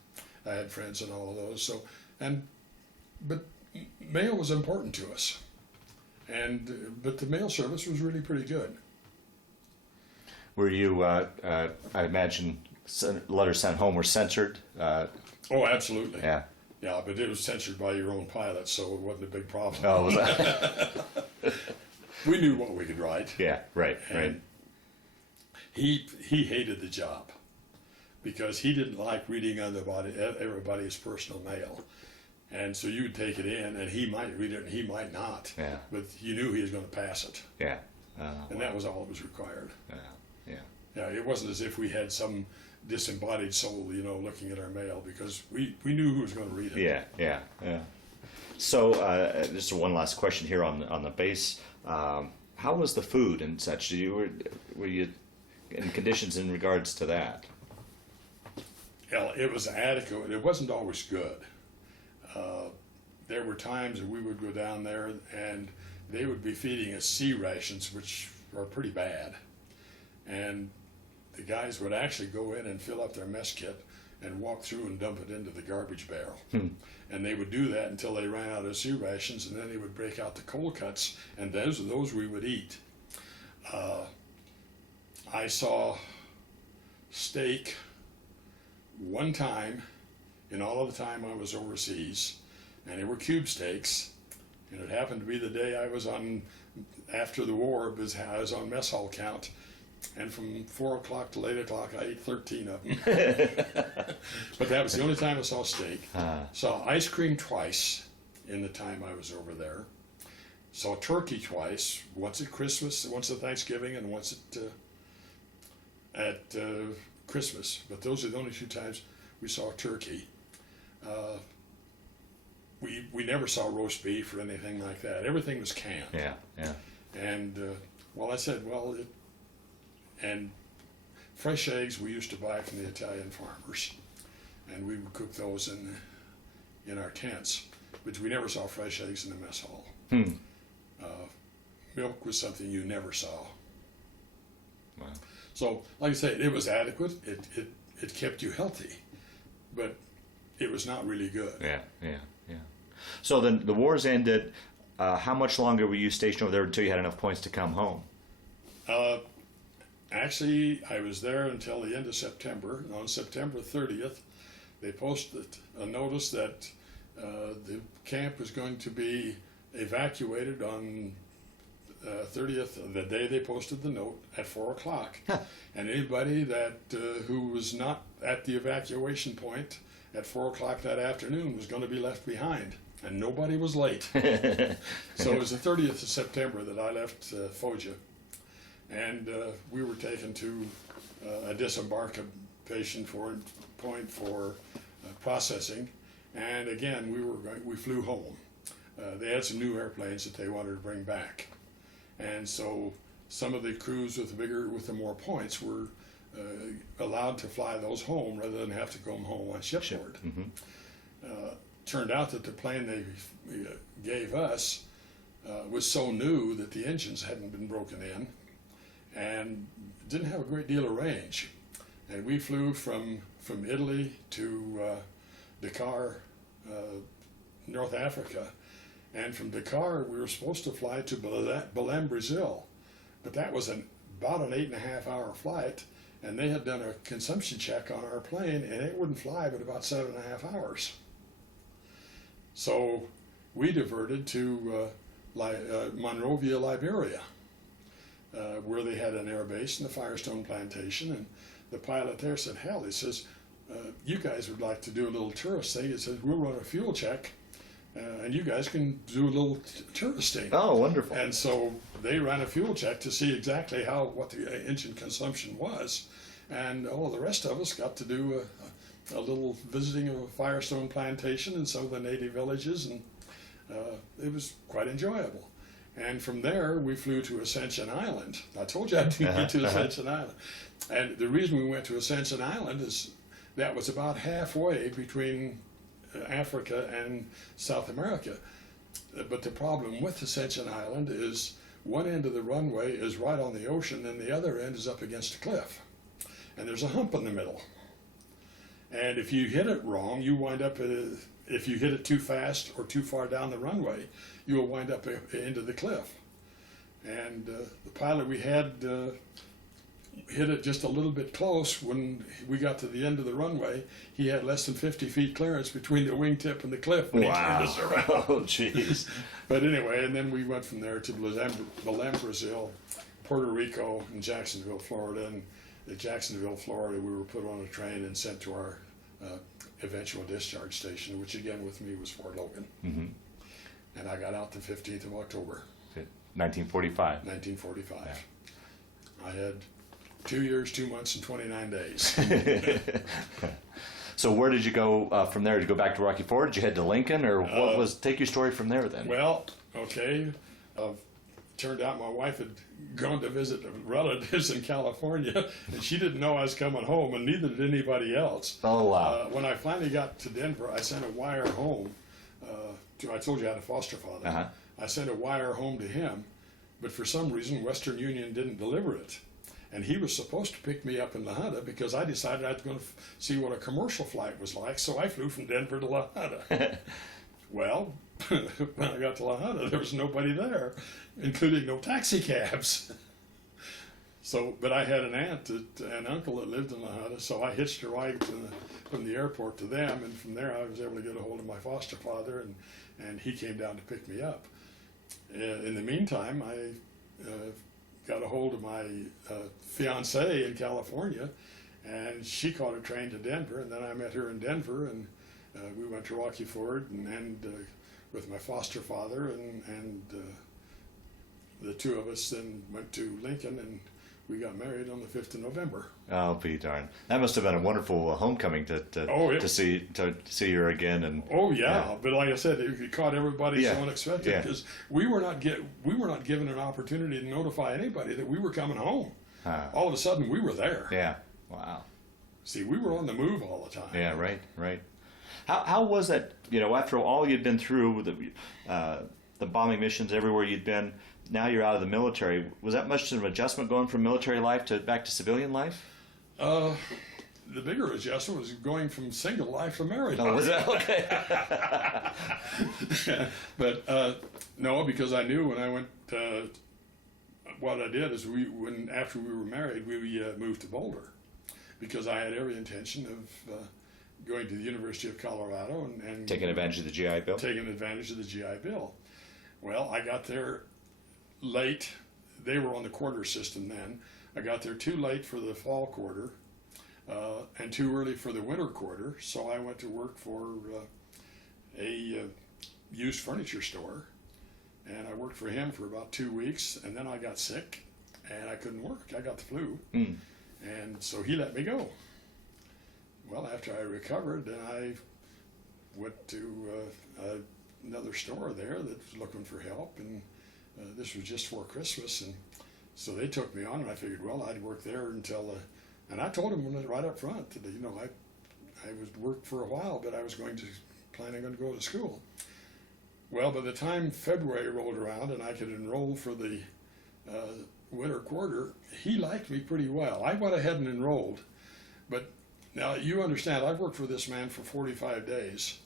I had friends in all of those. So, but mail was important to us, but the mail service was really pretty good. Were you, I imagine, letters sent home were censored? Oh, absolutely. Yeah. Yeah, but it was censored by your own pilot, so it wasn't a big problem. Oh, was that? We knew what we could write. Yeah, right. He hated the job because he didn't like reading everybody's personal mail. And so you would take it in, and he might read it and he might not. Yeah. But you knew he was going to pass it. Yeah. And that was all that was required. Yeah. Yeah, it wasn't as if we had some disembodied soul, looking at our mail, because we knew who was going to read it. Yeah. So, just one last question here on the base. How was the food and such? Were you in conditions in regards to that? Yeah, it was adequate. It wasn't always good. There were times that we would go down there and they would be feeding us sea rations, which are pretty bad. And the guys would actually go in and fill up their mess kit and walk through and dump it into the garbage barrel. And they would do that until they ran out of sea rations, and then they would break out the cold cuts, and those we would eat. I saw steak one time in all of the time I was overseas, and they were cube steaks, and it happened to be the day I was on, after the war, I was on mess hall count. And from 4 o'clock to 8 o'clock, I ate 13 of them. But that was the only time I saw steak. Saw ice cream twice in the time I was over there. Saw turkey twice, once at Christmas, once at Thanksgiving, and once at Christmas. But those are the only 2 times we saw turkey. We never saw roast beef or anything like that. Everything was canned. Yeah. And, I said, and fresh eggs we used to buy from the Italian farmers, and we would cook those in our tents, but we never saw fresh eggs in the mess hall. Milk was something you never saw. Wow. So, like I said, it was adequate. It kept you healthy, but it was not really good. Yeah. So then the wars ended. How much longer were you stationed over there until you had enough points to come home? Actually, I was there until the end of September. On September 30th, they posted a notice that the camp was going to be evacuated on 30th, the day they posted the note, at 4 o'clock. And anybody that who was not at the evacuation point at 4 o'clock that afternoon was going to be left behind. And nobody was late. So it was the 30th of September that I left Foggia. And we were taken to a disembarkation point for processing. And again, we flew home. They had some new airplanes that they wanted to bring back. And so some of the crews with the more points were allowed to fly those home rather than have to go home on shipboard. Turned out that the plane they gave us was so new that the engines hadn't been broken in and didn't have a great deal of range. And we flew from Italy to Dakar, North Africa. And from Dakar, we were supposed to fly to Belém, Brazil. But that was about an 8.5-hour flight, and they had done a consumption check on our plane, and it wouldn't fly but about 7.5 hours. So we diverted to Monrovia, Liberia, where they had an air base in the Firestone Plantation, and the pilot there said, hell, he says, you guys would like to do a little tourist thing. He says, we'll run a fuel check, and you guys can do a little touristing. Oh, wonderful. And so they ran a fuel check to see exactly what the engine consumption was, and all the rest of us got to do a little visiting of a Firestone Plantation and some of the native villages, and it was quite enjoyable. And from there, we flew to Ascension Island. I told you I'd get to Ascension Island. And the reason we went to Ascension Island is that was about halfway between Africa and South America. But the problem with Ascension Island is one end of the runway is right on the ocean and the other end is up against a cliff. And there's a hump in the middle. And if you hit it wrong, you wind up, if you hit it too fast or too far down the runway, you will wind up into the cliff. And the pilot we had hit it just a little bit close. When we got to the end of the runway, he had less than 50 feet clearance between the wingtip and the cliff when he turned us around. Oh, jeez. But anyway, and then we went from there to Belém, Brazil, Puerto Rico, and Jacksonville, Florida. And at Jacksonville, Florida, we were put on a train and sent to our eventual discharge station, which again with me was Fort Logan. Mm-hmm. And I got out the 15th of October. 1945. 1945. Yeah. I had 2 years, 2 months, and 29 days. So where did you go from there? Did you go back to Rocky Ford? Did you head to Lincoln? Or what was, take your story from there then? Well, okay. Turned out my wife had gone to visit relatives in California, and she didn't know I was coming home, and neither did anybody else. Oh, wow. When I finally got to Denver, I sent a wire home. I told you I had a foster father. Uh-huh. I sent a wire home to him, but for some reason, Western Union didn't deliver it. And he was supposed to pick me up in La Junta because I decided I was going to see what a commercial flight was like, so I flew from Denver to La Junta. Well, when I got to La Junta, there was nobody there, including no taxi cabs. So, but I had an uncle that lived in La Junta, so I hitched a ride from the airport to them, and from there I was able to get a hold of my foster father, and he came down to pick me up. In the meantime, I got a hold of my fiancée in California, and she caught a train to Denver, and then I met her in Denver, and we went to Rocky Ford and with my foster father, and the two of us then went to Lincoln, and we got married on the 5th of November. Oh, be darned! That must have been a wonderful homecoming to see her again. And oh yeah, but like I said, it caught everybody so unexpected because we were not given an opportunity to notify anybody that we were coming home. All of a sudden, we were there. Yeah. Wow. See, we were on the move all the time. Yeah. Right. How was that? You know, after all you'd been through, the bombing missions everywhere you'd been. Now you're out of the military. Was that much of an adjustment going from military life back to civilian life? The bigger adjustment was going from single life to married life. Oh, was that okay? But no, because I knew when I went what I did is after we were married, we moved to Boulder because I had every intention of going to the University of Colorado and Taking advantage of the GI Bill? taking advantage of the GI Bill. Well, I got there late. They were on the quarter system then. I got there too late for the fall quarter and too early for the winter quarter, so I went to work for a used furniture store, and I worked for him for about 2 weeks, and then I got sick, and I couldn't work. I got the flu, and so he let me go. Well, after I recovered, then I went to another store there that was looking for help, and this was just for Christmas, and so they took me on, and I figured, well, I'd work there until, and I told them right up front that, you know, I would work for a while, but I was planning on going to school. Well, by the time February rolled around and I could enroll for the winter quarter, he liked me pretty well. I went ahead and enrolled, but now you understand, I've worked for this man for 45 days,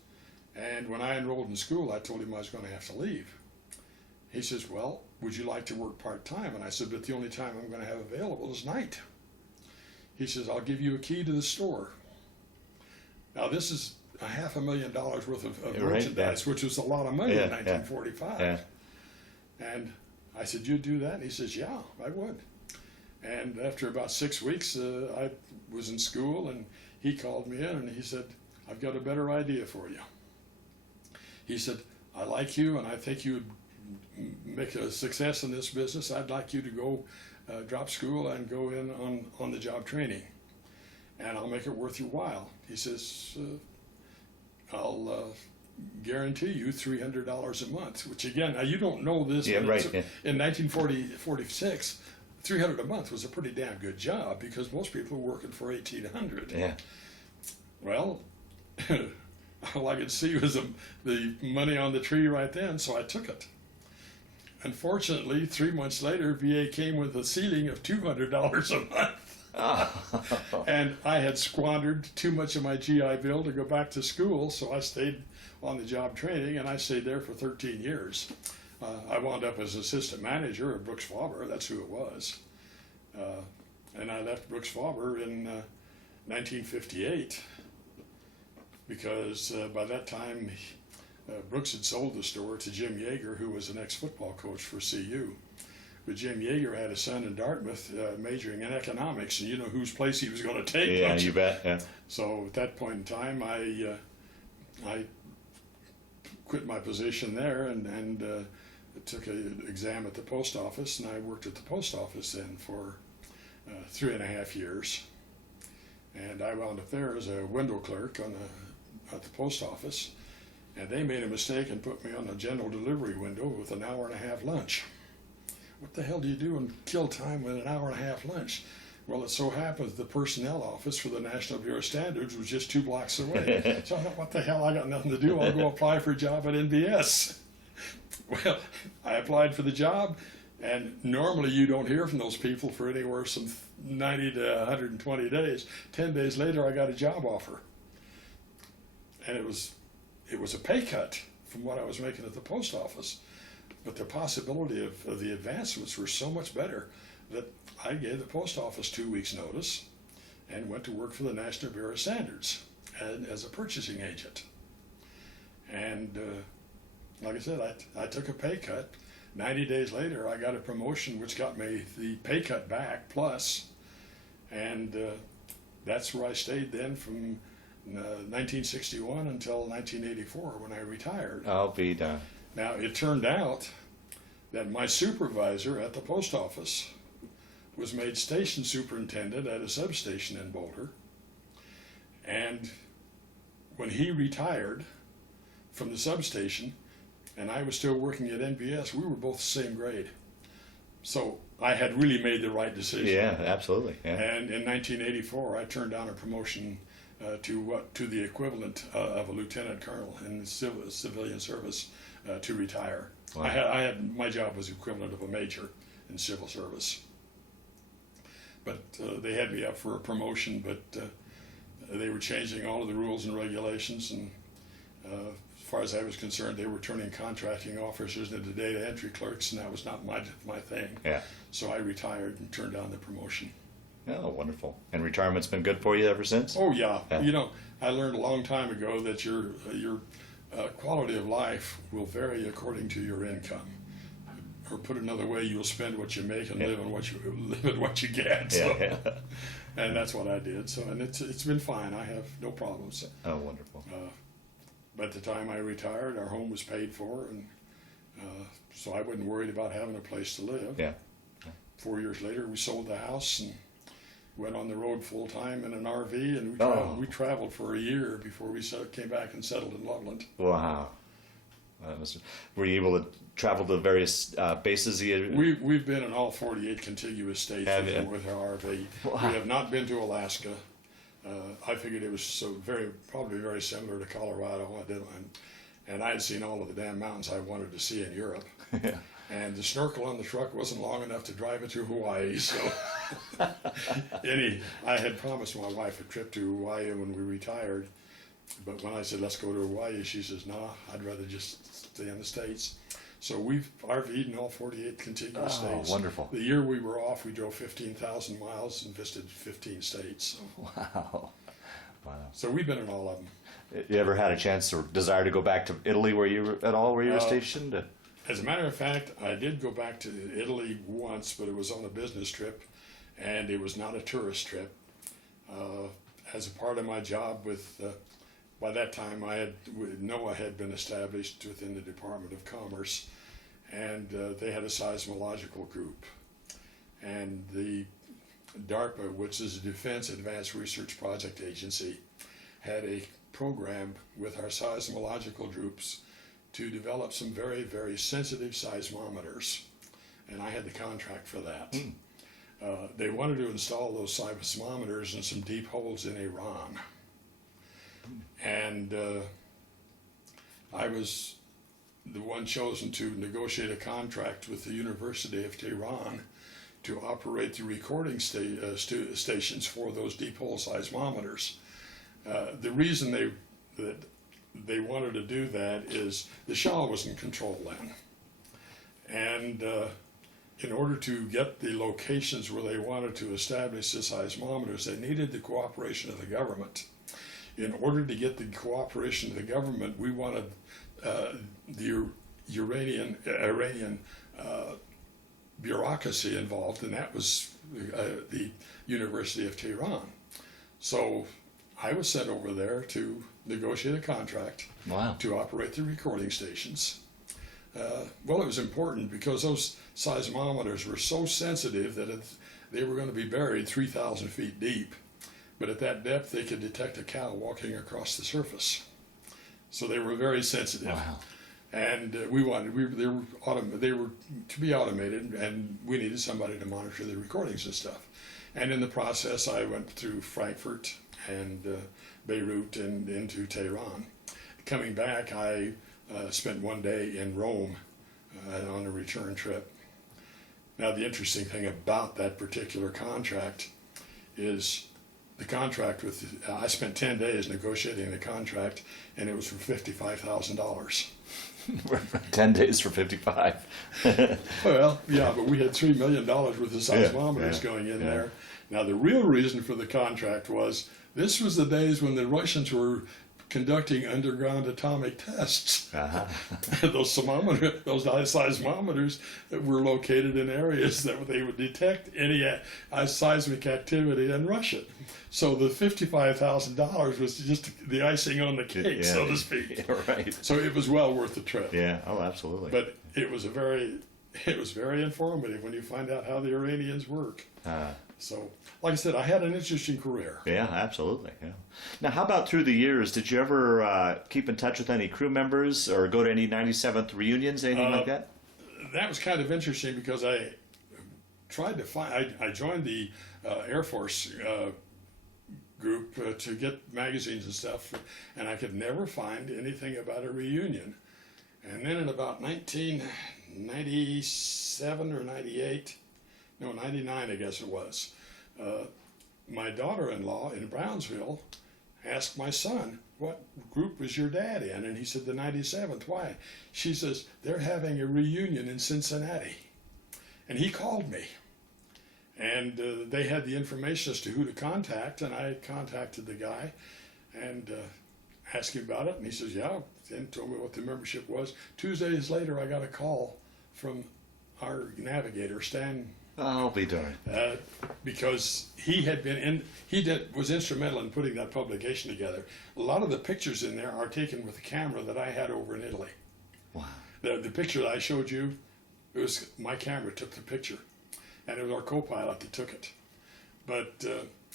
and when I enrolled in school, I told him I was going to have to leave. He says, well, would you like to work part-time? And I said, but the only time I'm going to have available is night. He says, I'll give you a key to the store. Now, this is $500,000 worth of merchandise, which was a lot of money in 1945. Yeah. And I said, you'd do that? And he says, yeah, I would. And after about 6 weeks, I was in school, and he called me in, and he said, I've got a better idea for you. He said, I like you, and I think you would make a success in this business. I'd like you to go drop school and go in on the job training, and I'll make it worth your while. He says, I'll guarantee you $300 a month, which again, now you don't know this, but in 1946, $300 a month was a pretty damn good job because most people were working for $1,800. Yeah. Well, all I could see was the money on the tree right then, so I took it. Unfortunately, 3 months later, VA came with a ceiling of $200 a month. And I had squandered too much of my GI Bill to go back to school, so I stayed on the job training, and I stayed there for 13 years. I wound up as assistant manager at Brooks Faber. That's who it was. And I left Brooks Faber in 1958 because by that time Brooks had sold the store to Jim Yeager, who was an ex-football coach for CU. But Jim Yeager had a son in Dartmouth majoring in economics, and you know whose place he was going to take. Yeah, you bet. Yeah. So at that point in time, I quit my position there and took an exam at the post office, and I worked at the post office then for 3.5 years. And I wound up there as a window clerk at the post office, and they made a mistake and put me on a general delivery window with an hour-and-a-half lunch. What the hell do you do and kill time with an hour-and-a-half lunch? Well, it so happens the personnel office for the National Bureau of Standards was just 2 blocks away. So I thought, what the hell, I got nothing to do, I'll go apply for a job at NBS. Well, I applied for the job, and normally you don't hear from those people for anywhere from 90 to 120 days. 10 days later, I got a job offer. And it was a pay cut from what I was making at the post office. But the possibility of the advancements were so much better that I gave the post office 2 weeks' notice and went to work for the National Bureau of Standards as a purchasing agent. And like I said, I took a pay cut. 90 days later, I got a promotion which got me the pay cut back plus, and that's where I stayed then from 1961 until 1984 when I retired. I'll be done. Now, it turned out that my supervisor at the post office was made station superintendent at a substation in Boulder, and when he retired from the substation and I was still working at NBS, we were both the same grade. So I had really made the right decision. Yeah, absolutely. Yeah. And in 1984, I turned down a promotion to the equivalent of a lieutenant colonel in civilian service to retire. Wow. I had my job was equivalent of a major in civil service. But they had me up for a promotion, but they were changing all of the rules and regulations, and far as I was concerned, they were turning contracting officers into data entry clerks, and that was not my thing. Yeah. So I retired and turned down the promotion. Oh, wonderful. And retirement's been good for you ever since? Oh yeah. Yeah. You know, I learned a long time ago that your quality of life will vary according to your income. Or put another way, you'll spend what you make and live on what you get. So, Yeah. and that's what I did. So, and it's been fine. I have no problems. Oh, wonderful. But at the time I retired, our home was paid for, and so I wasn't worried about having a place to live. Yeah. 4 years later, we sold the house and went on the road full time in an RV, and we traveled for a year before we came back and settled in Loveland. Wow. Were you able to travel to various bases? We've been in all 48 contiguous states with our RV. Wow. We have not been to Alaska. I figured it was probably very similar to Colorado. And I had seen all of the damn mountains I wanted to see in Europe. Yeah. And the snorkel on the truck wasn't long enough to drive it to Hawaii. So I had promised my wife a trip to Hawaii when we retired. But when I said, let's go to Hawaii, she says, nah, I'd rather just stay in the States. So we've RV'd in all 48 contiguous states. Oh, wonderful. The year we were off, we drove 15,000 miles and visited 15 states. Wow. Wow. So we've been in all of them. You ever had a chance or desire to go back to Italy where you were stationed? As a matter of fact, I did go back to Italy once, but it was on a business trip, and it was not a tourist trip. As a part of my job by that time, NOAA had been established within the Department of Commerce, and they had a seismological group. And the DARPA, which is a Defense Advanced Research Project Agency, had a program with our seismological groups to develop some very, very sensitive seismometers. And I had the contract for that. They wanted to install those seismometers in some deep holes in Iran. And I was the one chosen to negotiate a contract with the University of Tehran to operate the recording stations for those deep hole seismometers. The reason they wanted to do that is the Shah was in control then. And in order to get the locations where they wanted to establish the seismometers, they needed the cooperation of the government. In order to get the cooperation of the government, we wanted the Iranian bureaucracy involved, and that was the University of Tehran. So I was sent over there to negotiate a contract to operate the recording stations. Well, it was important because those seismometers were so sensitive that they were going to be buried 3,000 feet deep. But at that depth, they could detect a cow walking across the surface. So they were very sensitive. Wow. And they were to be automated, and we needed somebody to monitor the recordings and stuff. And in the process, I went through Frankfurt and Beirut and into Tehran. Coming back, I spent one day in Rome on a return trip. Now, the interesting thing about that particular contract is the contract I spent 10 days negotiating the contract, and it was for $55,000. 10 days for 55. Well, yeah, but we had $3 million worth of seismometers going in there. Now, the real reason for the contract was this was the days when the Russians were conducting underground atomic tests. Those seismometers were located in areas that they would detect any seismic activity and rush it. So the $55,000 was just the icing on the cake, so to speak. Yeah, right. So it was well worth the trip. Yeah. Oh, absolutely. But it was very informative when you find out how the Iranians work. So, like I said, I had an interesting career. Yeah, absolutely. Yeah. Now, how about through the years? Did you ever keep in touch with any crew members or go to any 97th reunions, anything like that? That was kind of interesting because I tried to find. I joined the Air Force group to get magazines and stuff, and I could never find anything about a reunion. And then in about 1997 or 98. No, 99, I guess it was. My daughter-in-law in Brownsville asked my son, what group was your dad in? And he said, the 97th. Why? She says, they're having a reunion in Cincinnati. And he called me. And they had the information as to who to contact, and I contacted the guy and asked him about it. And he says, yeah, and told me what the membership was. 2 days later, I got a call from our navigator, Stan. I'll be darned. Because he had been in, was instrumental in putting that publication together. A lot of the pictures in there are taken with a camera that I had over in Italy. Wow. The picture that I showed you, it was my camera took the picture, and it was our co-pilot that took it. But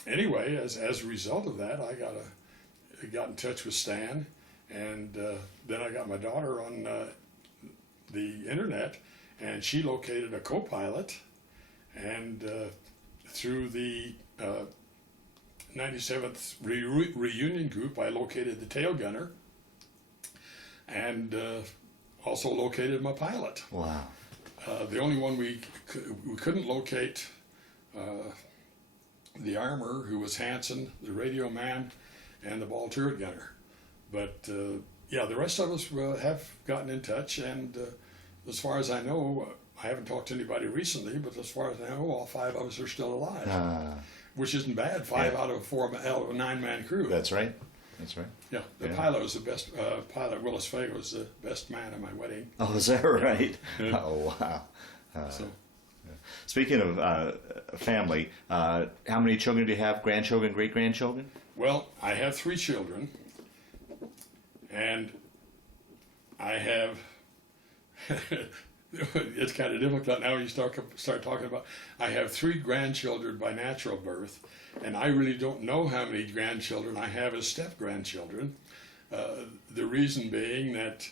anyway, as a result of that, I got in touch with Stan, and then I got my daughter on the internet, and she located a co-pilot. And through the 97th reunion group, I located the tail gunner and also located my pilot. Wow. The only one we couldn't locate, the armor, who was Hanson, the radio man, and the ball turret gunner. But yeah, the rest of us have gotten in touch, and as far as I know, I haven't talked to anybody recently, but as far as I know, all 5 of us are still alive, which isn't bad. 5 out of a 9-man crew. That's right. That's right. Yeah, the pilot was the best. Pilot Willis Fay was the best man at my wedding. Oh, is that right? Yeah. Oh, wow. So, Speaking of family, how many children do you have? Grandchildren, great-grandchildren? well, I have 3 children, and I have. It's kind of difficult now when you start talking about. I have 3 grandchildren by natural birth, and I really don't know how many grandchildren I have as step-grandchildren. The reason being that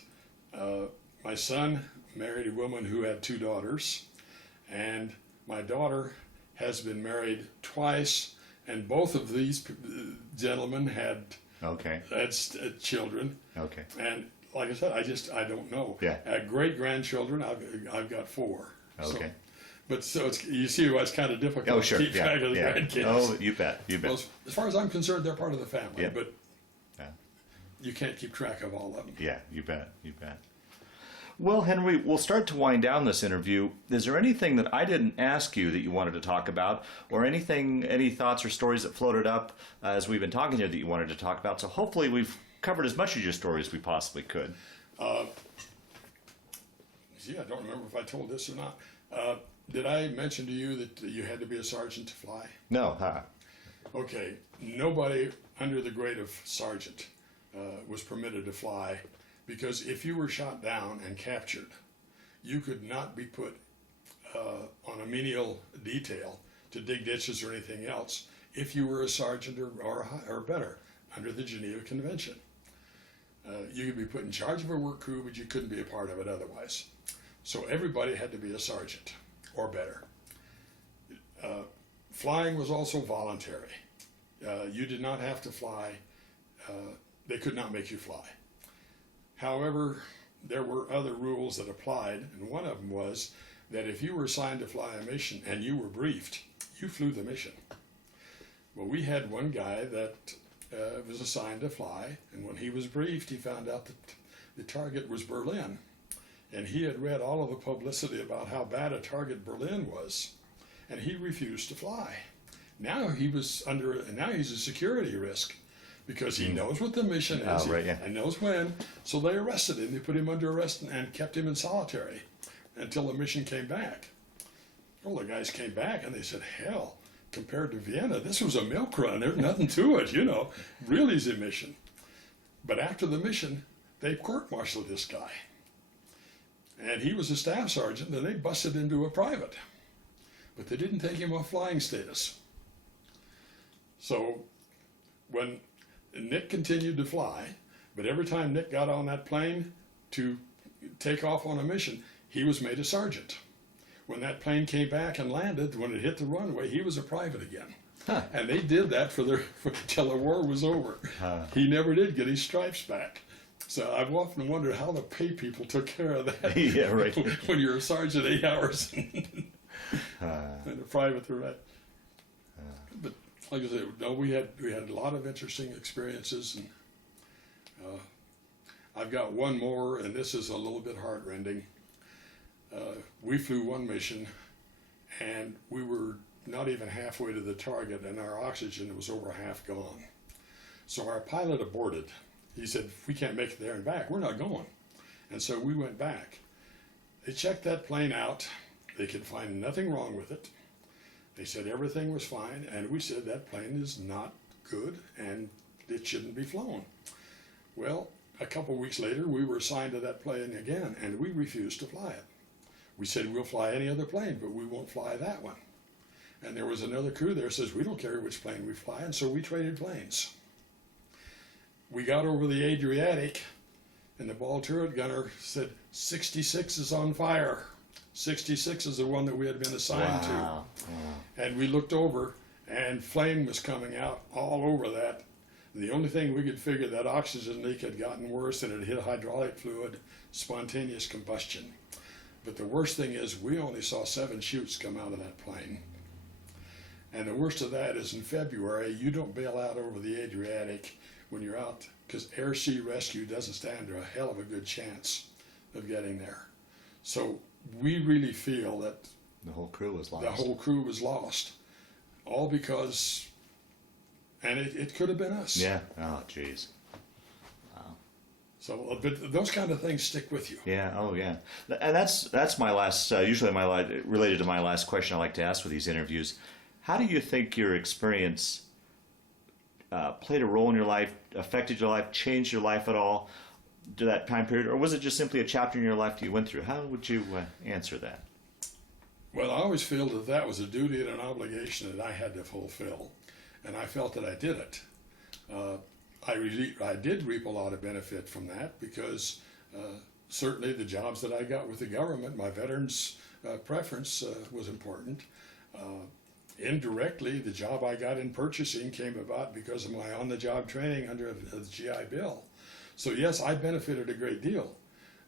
my son married a woman who had 2 daughters, and my daughter has been married twice, and both of these gentlemen had children. Okay. And like I said, I don't know. Yeah. Great grandchildren, I've got 4. Okay. So it's, you see why it's kind of difficult Oh, sure. to keep track of the grandkids. Oh, you bet. You bet. Well, as far as I'm concerned, they're part of the family, Yeah. but Yeah. you can't keep track of all of them. Yeah, you bet. You bet. Well, Henry, we'll start to wind down this interview. Is there anything that I didn't ask you that you wanted to talk about, or any thoughts or stories that floated up as we've been talking here that you wanted to talk about? So hopefully we've covered as much of your story as we possibly could. See, I don't remember if I told this or not. Did I mention to you that you had to be a sergeant to fly? No, huh? Okay, nobody under the grade of sergeant was permitted to fly, because if you were shot down and captured, you could not be put on a menial detail to dig ditches or anything else if you were a sergeant or better under the Geneva Convention. You could be put in charge of a work crew, but you couldn't be a part of it otherwise. So everybody had to be a sergeant or better. Flying was also voluntary. You did not have to fly. They could not make you fly. However, there were other rules that applied, and one of them was that if you were assigned to fly a mission and you were briefed, you flew the mission. Well, we had one guy that was assigned to fly, and when he was briefed, he found out that the target was Berlin. And he had read all of the publicity about how bad a target Berlin was, and he refused to fly. Now he's a security risk, because he knows what the mission is and knows when. So they arrested him. They put him under arrest and kept him in solitary until the mission came back. Well, the guys came back and they said, hell, compared to Vienna, this was a milk run. There's nothing to it, really is a mission. But after the mission, they court-martialed this guy. And he was a staff sergeant, and they busted into a private. But they didn't take him off flying status. So when Nick continued to fly, but every time Nick got on that plane to take off on a mission, he was made a sergeant. When that plane came back and landed, when it hit the runway, he was a private again. Huh. And they did that until the war was over. He never did get his stripes back. So I've often wondered how the pay people took care of that. Yeah, right. When you're a sergeant 8 hours and a private the rest. But like I said, no, we had a lot of interesting experiences, and I've got one more, and this is a little bit heartrending. We flew one mission, and we were not even halfway to the target, and our oxygen was over half gone. So our pilot aborted. He said, if we can't make it there and back, we're not going. And so we went back. They checked that plane out. They could find nothing wrong with it. They said everything was fine, and we said that plane is not good and it shouldn't be flown. Well, a couple weeks later, we were assigned to that plane again, and we refused to fly it. We said, we'll fly any other plane, but we won't fly that one. And there was another crew there that says, we don't care which plane we fly, and so we traded planes. We got over the Adriatic, and the ball turret gunner said, 66 is on fire. 66 is the one that we had been assigned to. Wow. And we looked over, and flame was coming out all over that. The only thing we could figure, that oxygen leak had gotten worse and it hit hydraulic fluid, spontaneous combustion. But the worst thing is we only saw 7 chutes come out of that plane. And the worst of that is in February, you don't bail out over the Adriatic when you're out, because air-sea rescue doesn't stand a hell of a good chance of getting there. So we really feel that The whole crew was lost. the whole crew was lost, all because, and it could have been us. Yeah. Oh, jeez. So, but those kind of things stick with you. Yeah. Oh, yeah. And that's my last. Usually, related to my last question I like to ask with these interviews. How do you think your experience played a role in your life, affected your life, changed your life at all to that time period, or was it just simply a chapter in your life that you went through? How would you answer that? Well, I always feel that that was a duty and an obligation that I had to fulfill, and I felt that I did it. I did reap a lot of benefit from that because certainly the jobs that I got with the government, my veterans preference was important. Indirectly, the job I got in purchasing came about because of my on-the-job training under the GI Bill. So yes, I benefited a great deal,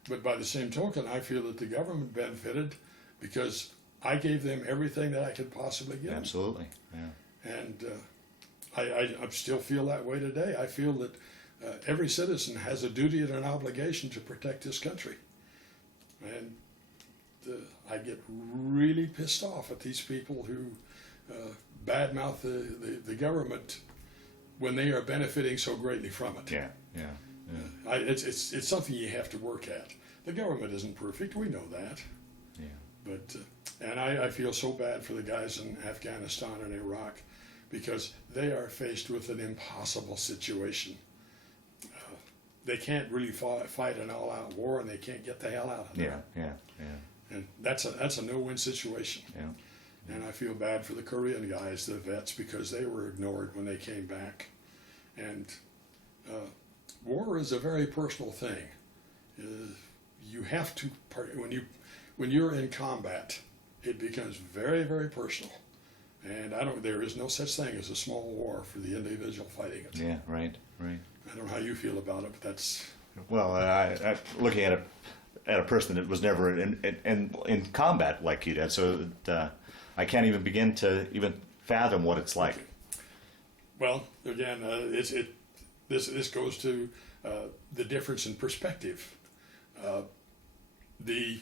but by the same token, I feel that the government benefited because I gave them everything that I could possibly give them. Absolutely. Yeah. And I still feel that way today. I feel that every citizen has a duty and an obligation to protect this country. And I get really pissed off at these people who badmouth the government when they are benefiting so greatly from it. Yeah. Yeah. Yeah. It's something you have to work at. The government isn't perfect. We know that. Yeah. But and I feel so bad for the guys in Afghanistan and Iraq because they are faced with an impossible situation. They can't really fight an all-out war, and they can't get the hell out of there. Yeah. Yeah. Yeah. And that's a no-win situation. Yeah. And I feel bad for the Korean guys, the vets, because they were ignored when they came back. And war is a very personal thing. You have to when you're in combat, it becomes very, very personal. And there is no such thing as a small war for the individual fighting it. Yeah. Right. Right. I don't know how you feel about it, but that's. Well, I looking at a person that was never in combat like you did, so I can't even begin to even fathom what it's like. Well, again, this goes to the difference in perspective. The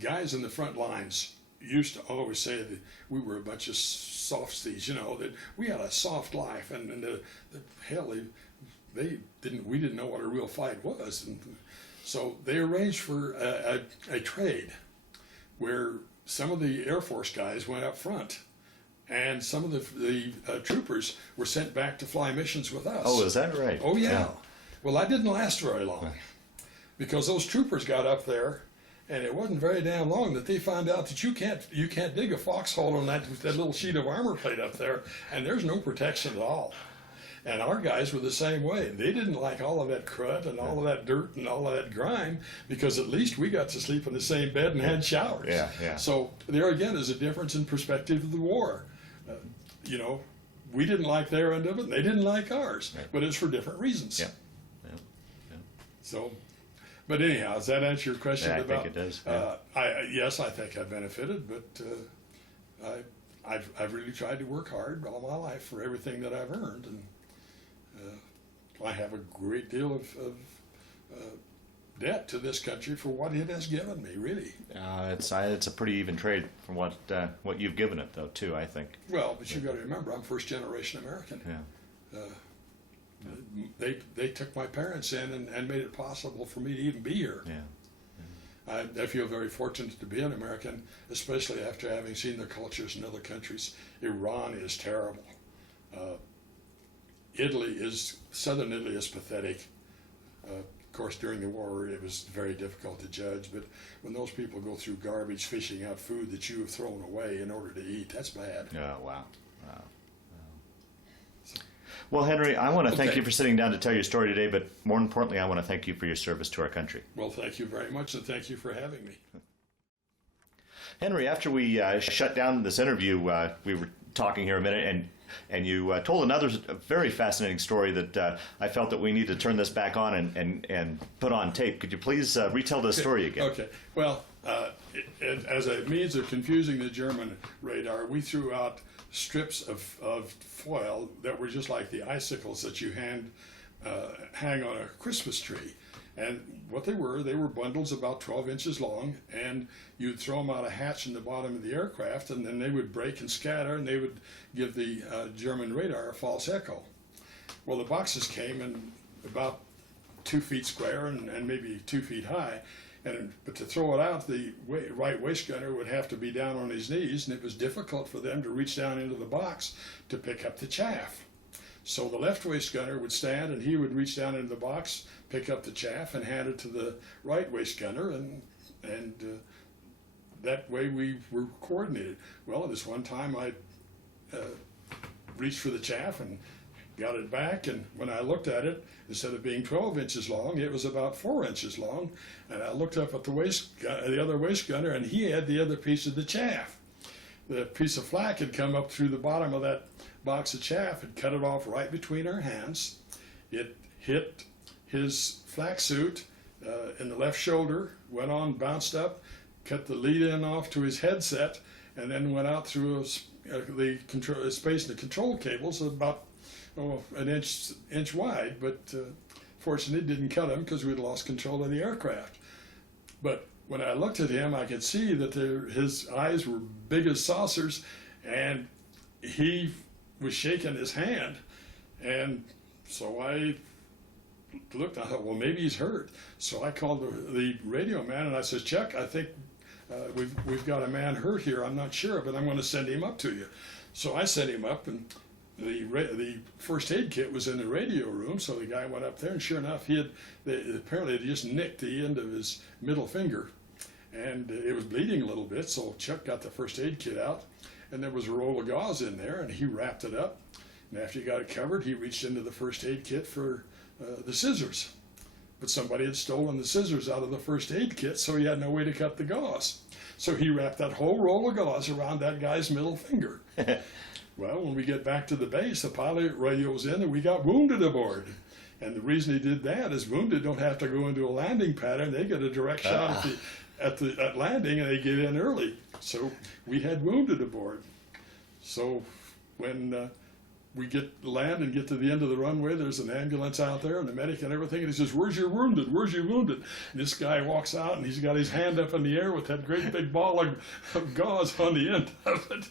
guys in the front lines used to always say that we were a bunch of softies, that we had a soft life, and the hell we didn't know what a real fight was, and so they arranged for a trade where some of the Air Force guys went up front, and some of the troopers were sent back to fly missions with us. Oh, is that right? Oh yeah. Well, that didn't last very long because those troopers got up there. And it wasn't very damn long that they found out that you can't dig a foxhole on that little sheet of armor plate up there, and there's no protection at all. And our guys were the same way. They didn't like all of that crud and all of that dirt and all of that grime because at least we got to sleep in the same bed and had showers. Yeah, yeah. So there again is a difference in perspective of the war. We didn't like their end of it, and they didn't like ours, but it's for different reasons. Yeah. So. But anyhow, does that answer your question? Yeah, I about? think it does. Yeah. Yes, I think I benefited, but I've really tried to work hard all my life for everything that I've earned, and I have a great deal of debt to this country for what it has given me, really. It's a pretty even trade from what you've given it, though, too, I think. Well, but you've got to remember, I'm first generation American. Yeah. They took my parents in and made it possible for me to even be here. Yeah. I feel very fortunate to be an American, especially after having seen the cultures in other countries. Iran is terrible. Southern Italy is pathetic. Of course, during the war, it was very difficult to judge, but when those people go through garbage fishing out food that you have thrown away in order to eat, that's bad. Oh, wow. Well, Henry, I want to thank you for sitting down to tell your story today, but more importantly, I want to thank you for your service to our country. Well, thank you very much, and thank you for having me. Henry, after we shut down this interview, we were talking here a minute, and you told another very fascinating story that I felt that we need to turn this back on and put on tape. Could you please retell this story again? Okay. Well, as a means of confusing the German radar, we threw out strips of foil that were just like the icicles that you hang on a Christmas tree. And what they were bundles about 12 inches long, and you'd throw them out a hatch in the bottom of the aircraft, and then they would break and scatter, and they would give the German radar a false echo. Well, the boxes came in about 2 feet square and maybe 2 feet high, but to throw it out, the right waist gunner would have to be down on his knees, and it was difficult for them to reach down into the box to pick up the chaff. So the left waist gunner would stand, and he would reach down into the box, pick up the chaff, and hand it to the right waist gunner, and that way we were coordinated. Well, this one time I reached for the chaff and got it back, and when I looked at it, instead of being 12 inches long, it was about 4 inches long, and I looked up at the other waist gunner, and he had the other piece of the chaff. The piece of flak had come up through the bottom of that box of chaff and cut it off right between our hands. It hit his flak suit in the left shoulder, went on, bounced up, cut the lead in off to his headset, and then went out through the space in the control cables about an inch wide, but fortunately it didn't cut him because we'd lost control of the aircraft. But when I looked at him, I could see that his eyes were big as saucers, and he was shaking his hand. And so I looked, I thought, well, maybe he's hurt. So I called the radio man, and I said, Chuck, I think we've got a man hurt here. I'm not sure, but I'm going to send him up to you. So I sent him up, and the first aid kit was in the radio room, so the guy went up there, and sure enough, apparently he just nicked the end of his middle finger, and it was bleeding a little bit, so Chuck got the first aid kit out, and there was a roll of gauze in there, and he wrapped it up, and after he got it covered, he reached into the first aid kit for the scissors. But somebody had stolen the scissors out of the first aid kit, so he had no way to cut the gauze. So he wrapped that whole roll of gauze around that guy's middle finger. Well, when we get back to the base, the pilot radios in and we got wounded aboard. And the reason he did that is wounded don't have to go into a landing pattern. They get a direct shot at landing, and they get in early. So we had wounded aboard. So when we land and get to the end of the runway, there's an ambulance out there and the medic and everything, and he says, "Where's your wounded? Where's your wounded?" And this guy walks out, and he's got his hand up in the air with that great big ball of gauze on the end of it.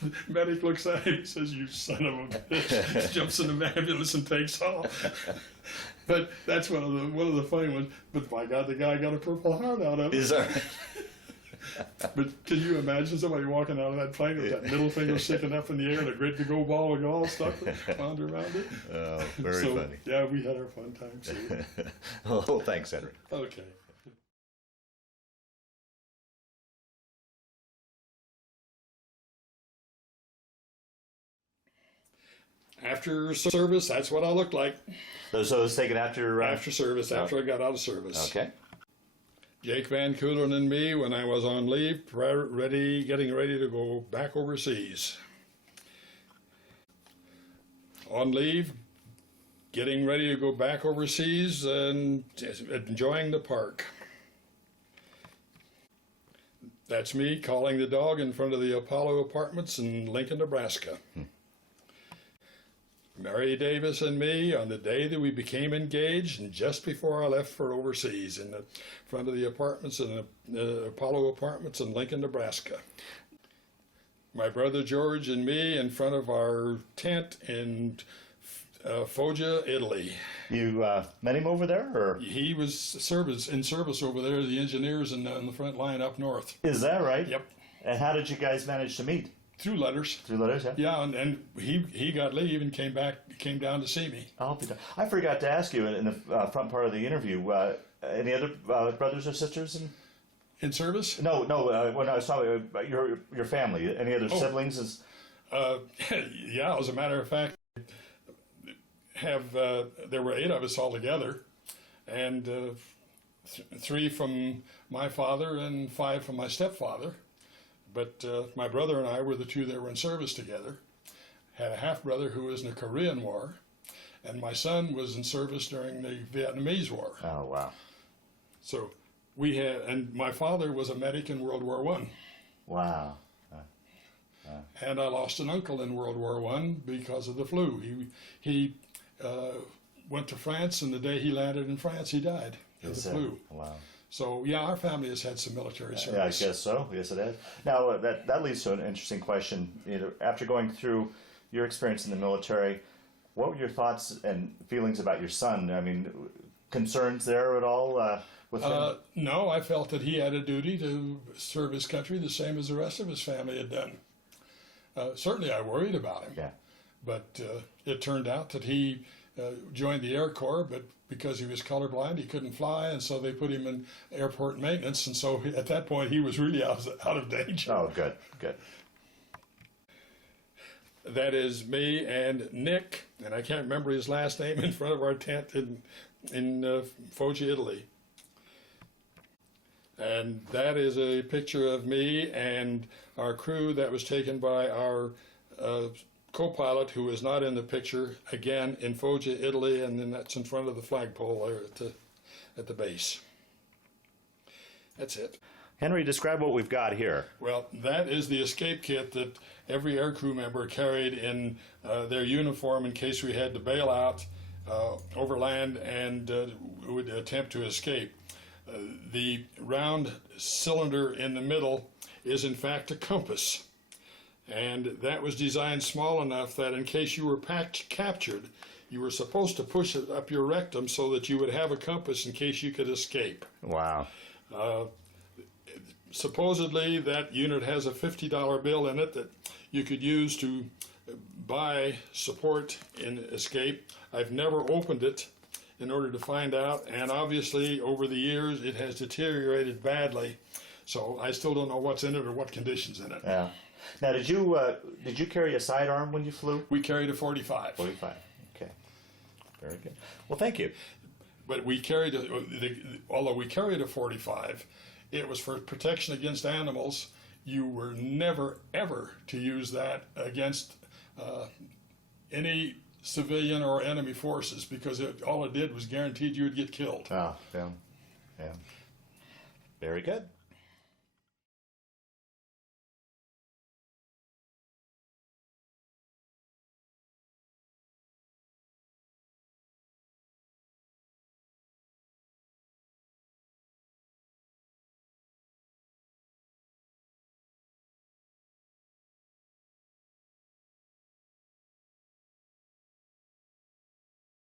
The medic looks at him and says, "You son of a bitch." Jumps in the ambulance and takes off. But that's one of the funny ones. But by God, the guy got a Purple Heart out of it. Is that But can you imagine somebody walking out of that plane with that middle finger sticking up in the air and a great big old ball of gauze stuck wound around it? Oh, very funny. Yeah, we had our fun times. Oh, thanks, Henry. Okay. After service, that's what I looked like. So it was taken after... After service, after I got out of service. Okay. Jake Van Koolen and me, when I was on leave, getting ready to go back overseas. On leave, getting ready to go back overseas and enjoying the park. That's me calling the dog in front of the Apollo Apartments in Lincoln, Nebraska. Mary Davis and me on the day that we became engaged, and just before I left for overseas, in the front of the apartments in the Apollo Apartments in Lincoln, Nebraska. My brother George and me in front of our tent in Foggia, Italy. You met him over there, or He was in service over there, the engineers in the front line up north. is that right? Yep. And how did you guys manage to meet? Through letters. Through letters, yeah. Yeah, and he got leave and came down to see me. I forgot to ask you in the front part of the interview. Any other brothers or sisters? In service? No. When I was talking about your family, any other siblings? Yeah, as a matter of fact, there were 8 of us altogether, and 3 from my father and 5 from my stepfather. But my brother and I were the 2 that were in service together. Had a half-brother who was in the Korean War, and my son was in service during the Vietnamese War. Oh, wow. So and my father was a medic in World War I. Wow. And I lost an uncle in World War I because of the flu. He went to France, and the day he landed in France, he died of the flu. Wow. So, yeah, our family has had some military service. Yeah, I guess so. Yes, it has. Now, that leads to an interesting question. After going through your experience in the military, what were your thoughts and feelings about your son? I mean, concerns there at all with him? No, I felt that he had a duty to serve his country the same as the rest of his family had done. Certainly I worried about him. Yeah. But it turned out that he joined the Air Corps, but because he was colorblind, he couldn't fly, and so they put him in airport maintenance, and so at that point he was really out of danger. Oh, good. That is me and Nick, and I can't remember his last name, in front of our tent in Foggia, Italy. And that is a picture of me and our crew that was taken by our co-pilot, who is not in the picture, again in Foggia, Italy, and then that's in front of the flagpole there at the base. That's it. Henry, describe what we've got here. Well, that is the escape kit that every aircrew member carried in their uniform in case we had to bail out over land and would attempt to escape. The round cylinder in the middle is in fact a compass. And that was designed small enough that in case you were captured, you were supposed to push it up your rectum so that you would have a compass in case you could escape. Wow. Supposedly that unit has a $50 bill in it that you could use to buy support in escape. I've never opened it in order to find out, and obviously over the years it has deteriorated badly, so I still don't know what's in it or what conditions in it. Yeah. Now, did you carry a sidearm when you flew? We carried a 45. 45. Okay. Very good. Well, thank you. But we carried, although we carried a 45, it was for protection against animals. You were never, ever to use that against any civilian or enemy forces, because all it did was guaranteed you would get killed. Oh, yeah. Very good.